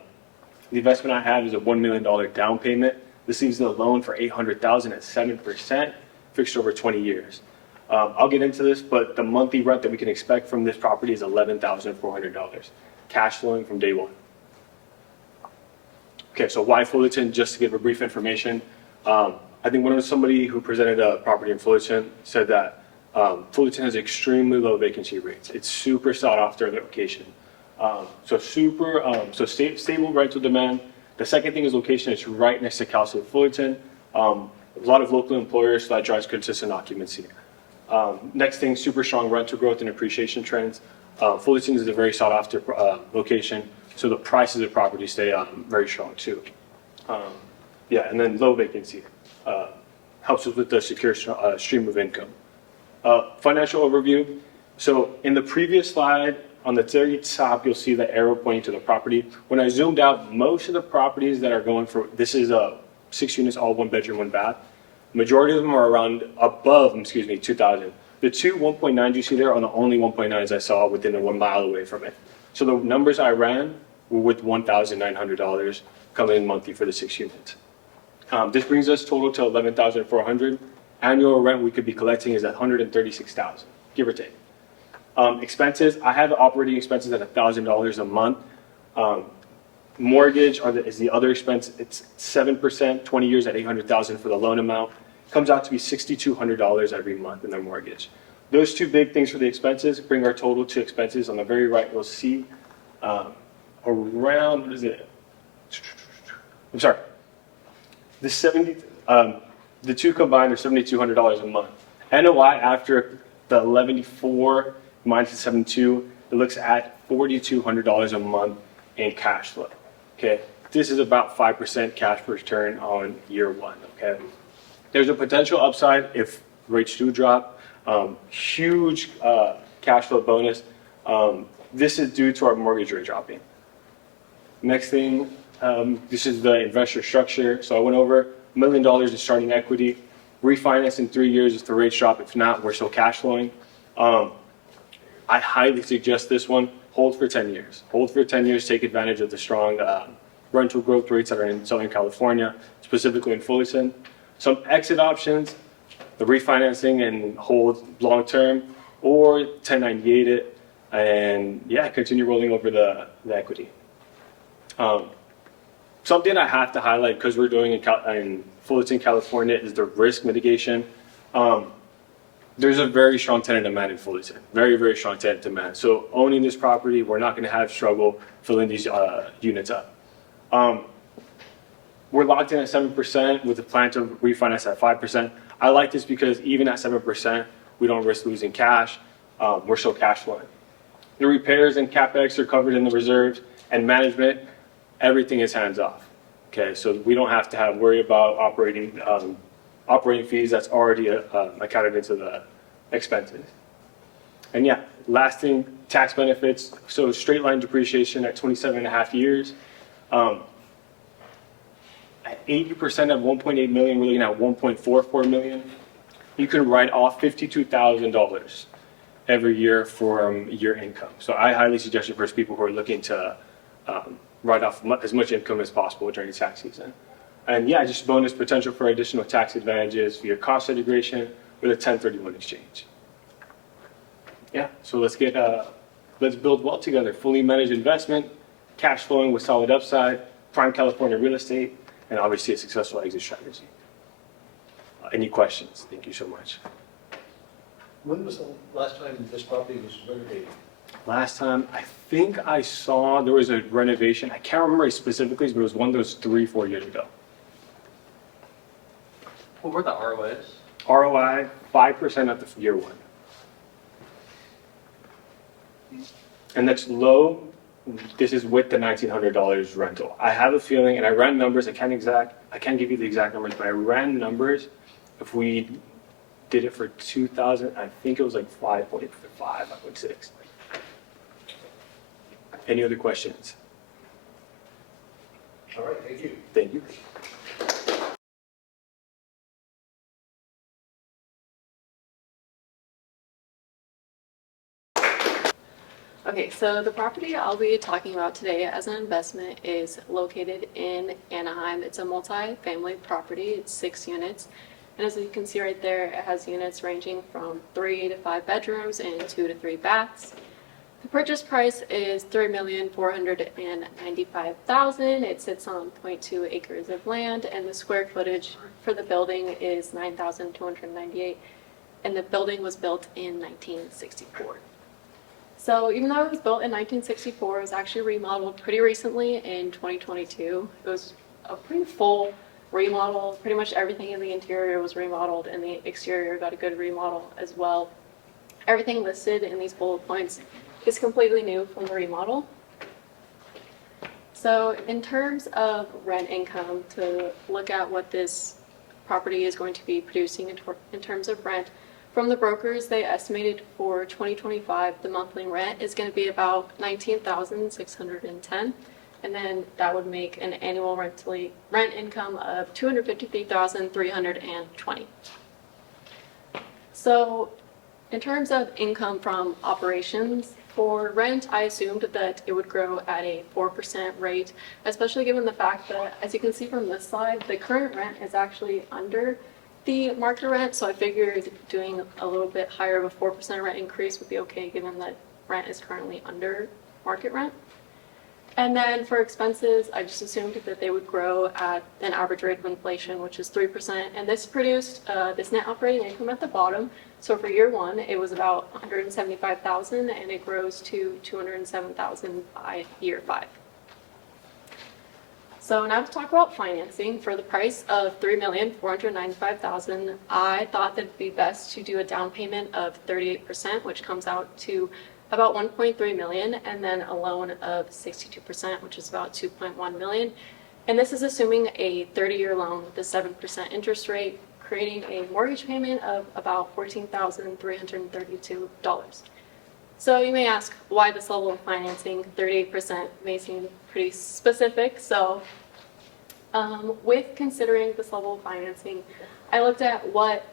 investment I have is a $1 million down payment. This leaves the loan for $800,000 at 7%, fixed over 20 years. I'll get into this, but the monthly rent that we can expect from this property is $11,400, cash flowing from day one. Okay, so why Fullerton? Just to give a brief information, I think somebody who presented a property in Fullerton said that Fullerton has extremely low vacancy rates. It's super sought after location. Stable rental demand. The second thing is location. It's right next to Cal State Fullerton. A lot of local employers, so that drives consistent occupancy. Next thing, super strong rental growth and appreciation trends. Fullerton is a very sought after location, so the prices of property stay very strong too. And then low vacancy helps us with the secure stream of income. Financial overview. So in the previous slide, on the very top, you'll see the arrow pointing to the property. When I zoomed out, most of the properties that are going for, this is 6 units, all 1 bedroom, 1 bath. Majority of them are above 2,000. The two 1.9s you see there are the only 1.9s I saw within 1 mile away from it. So the numbers I ran were with $1,900 coming in monthly for the 6 units. This brings us total to $11,400. Annual rent we could be collecting is $136,000, give or take. Expenses, I have the operating expenses at $1,000 a month. Mortgage is the other expense. It's 7%, 20 years at $800,000 for the loan amount. Comes out to be $6,200 every month in their mortgage. Those two big things for the expenses bring our total to expenses. On the very right, you'll see around, what is it? I'm sorry. The two combined are $7,200 a month. NOI after the 11.4 minus the 7.2, it looks at $4,200 a month in cash flow. Okay, this is about 5% cash return on year one. Okay, there's a potential upside if rates do drop. Huge cash flow bonus. This is due to our mortgage rate dropping. Next thing, this is the investor structure. So I went over $1 million in starting equity, refinance in 3 years if the rates drop. If not, we're still cash flowing. I highly suggest this one. Hold for 10 years. Hold for 10 years. Take advantage of the strong rental growth rates that are in Southern California, specifically in Fullerton. Some exit options, the refinancing and hold long term, or 1098 it, and continue rolling over the equity. Something I have to highlight because we're doing in Fullerton, California, is the risk mitigation. There's a very strong tenant demand in Fullerton, very, very strong tenant demand. So owning this property, we're not going to have struggle filling these units up. We're locked in at 7% with a plan to refinance at 5%. I like this because even at 7%, we don't risk losing cash. We're still cash flowing. The repairs and CapEx are covered in the reserves, and management, everything is hands off. Okay, so we don't have to worry about operating fees. That's already accounted into the expenses. And last thing, tax benefits. So straight line depreciation at 27.5 years. At 80% of 1.8 million, we're looking at 1.44 million. You can write off $52,000 every year from your income. So I highly suggest it for people who are looking to write off as much income as possible during the tax season. And yeah, just bonus potential for additional tax advantages via cost integration with a 1031 exchange. Yeah, so let's build wealth together. Fully managed investment, cash flowing with solid upside, prime California real estate, and obviously a successful exit strategy. Any questions? Thank you so much. When was the last time this property was renovated? Last time, I think I saw there was a renovation. I can't remember it specifically, but it was one that was 3-4 years ago. What were the ROIs? ROI, 5% at the year one. And that's low. This is with the $1,900 rental. I have a feeling, and I ran numbers, I can't give you the exact numbers, but I ran numbers. If we did it for 2,000, I think it was like 5.5, 5.6. Any other questions? All right, thank you. Thank you. Okay, so the property I'll be talking about today as an investment is located in Anaheim. It's a multi-family property. It's 6 units. And as you can see right there, it has units ranging from 3 to 5 bedrooms and 2 to 3 baths. The purchase price is $3,495,000. It sits on 0.2 acres of land, and the square footage for the building is 9,298, and the building was built in 1964. So even though it was built in 1964, it was actually remodeled pretty recently in 2022. It was a pretty full remodel. Pretty much everything in the interior was remodeled, and the exterior got a good remodel as well. Everything listed in these bullet points is completely new from the remodel. So in terms of rent income, to look at what this property is going to be producing in terms of rent, from the brokers, they estimated for 2025, the monthly rent is going to be about $19,610, and then that would make an annual rent income of $253,320. So in terms of income from operations, for rent, I assumed that it would grow at a 4% rate, especially given the fact that, as you can see from this slide, the current rent is actually under the market rent, so I figured doing a little bit higher of a 4% rent increase would be okay, given that rent is currently under market rent. And then for expenses, I just assumed that they would grow at an average rate of inflation, which is 3%, and this produced this net operating income at the bottom. So for year one, it was about $175,000, and it grows to $207,000 by year 5. So now to talk about financing. For the price of $3,495,000, I thought that it'd be best to do a down payment of 38%, which comes out to about $1.3 million, and then a loan of 62%, which is about $2.1 million. And this is assuming a 30-year loan with a 7% interest rate, creating a mortgage payment of about $14,332. So you may ask, why this level of financing? 38% may seem pretty specific. So with considering this level of financing, I looked at what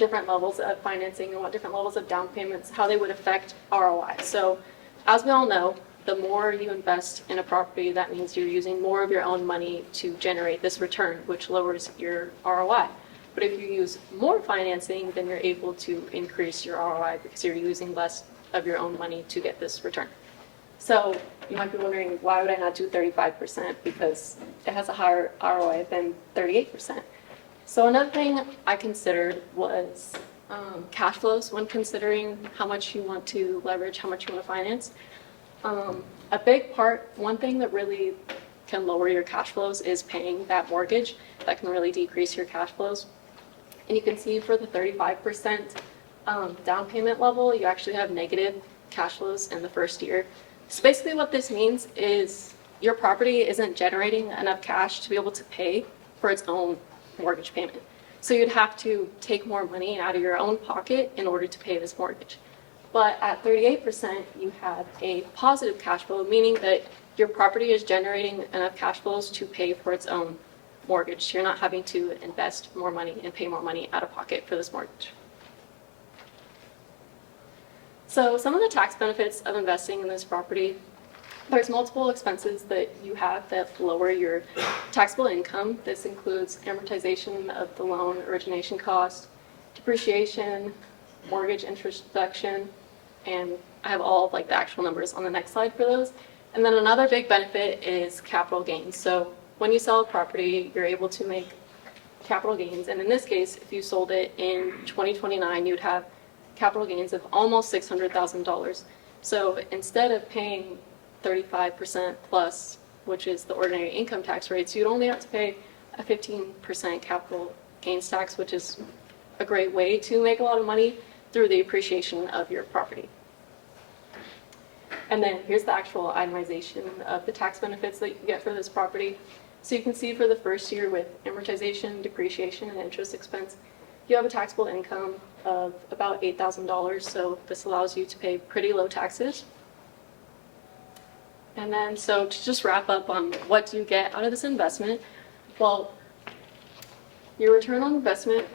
different levels of financing and what different levels of down payments, how they would affect ROI. So as we all know, the more you invest in a property, that means you're using more of your own money to generate this return, which lowers your ROI. But if you use more financing, then you're able to increase your ROI because you're using less of your own money to get this return. So you might be wondering, why would I not do 35%? Because it has a higher ROI than 38%. So another thing I considered was cash flows when considering how much you want to leverage, how much you want to finance. A big part, one thing that really can lower your cash flows is paying that mortgage. That can really decrease your cash flows. And you can see for the 35% down payment level, you actually have negative cash flows in the first year. So basically what this means is your property isn't generating enough cash to be able to pay for its own mortgage payment. So you'd have to take more money out of your own pocket in order to pay this mortgage. But at 38%, you have a positive cash flow, meaning that your property is generating enough cash flows to pay for its own mortgaged. You're not having to invest more money and pay more money out of pocket for this mortgage. So some of the tax benefits of investing in this property, there's multiple expenses that you have that lower your taxable income. This includes amortization of the loan origination cost, depreciation, mortgage interest deduction, and I have all of like the actual numbers on the next slide for those. And then another big benefit is capital gains. So when you sell a property, you're able to make capital gains. And in this case, if you sold it in 2029, you'd have capital gains of almost $600,000. So instead of paying 35% plus, which is the ordinary income tax rates, you'd only have to pay a 15% capital gains tax, which is a great way to make a lot of money through the appreciation of your property. And then here's the actual itemization of the tax benefits that you get for this property. So you can see for the first year with amortization, depreciation, and interest expense, you have a taxable income of about $8,000, so this allows you to pay pretty low taxes. And then, so to just wrap up on what do you get out of this investment, well, your return on investment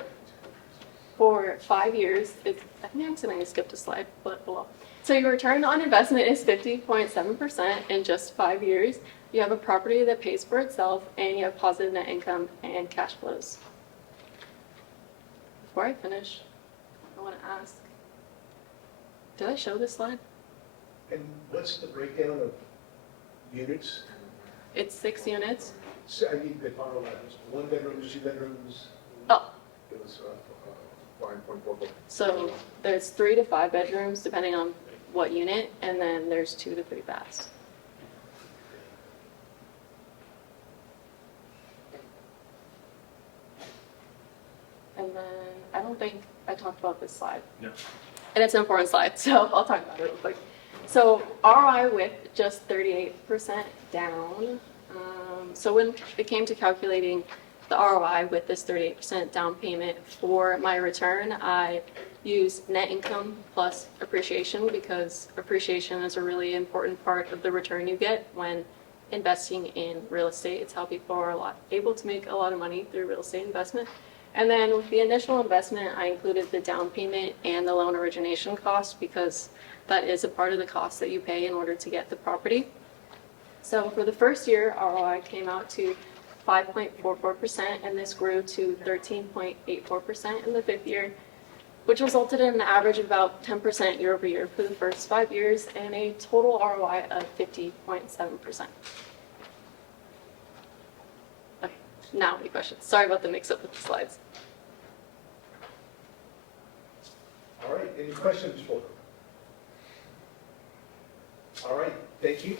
for 5 years, I think I accidentally skipped a slide, but below. So your return on investment is 50.7% in just 5 years. You have a property that pays for itself, and you have positive net income and cash flows. Before I finish, I want to ask, did I show this slide? And what's the breakdown of units? It's 6 units. So, I mean, the final levels, 1 bedrooms, 2 bedrooms? Oh, It was 5.44. so there's 3 to 5 bedrooms, depending on what unit, and then there's 2 to 3 baths. And then I don't think I talked about this slide. No. And it's an important slide, so I'll talk about it real quick. So ROI with just 38% down. So when it came to calculating the ROI with this 38% down payment for my return, I used net income plus appreciation, because appreciation is a really important part of the return you get when investing in real estate. It's how people are able to make a lot of money through real estate investment. And then with the initial investment, I included the down payment and the loan origination cost, because that is a part of the cost that you pay in order to get the property. So for the first year, ROI came out to 5.44%, and this grew to 13.84% in the 5th year, which resulted in an average of about 10% year over year for the first 5 years, and a total ROI of 50.7%. Okay, now any questions? Sorry about the mix-up with the slides. All right, any questions for them? All right, thank you.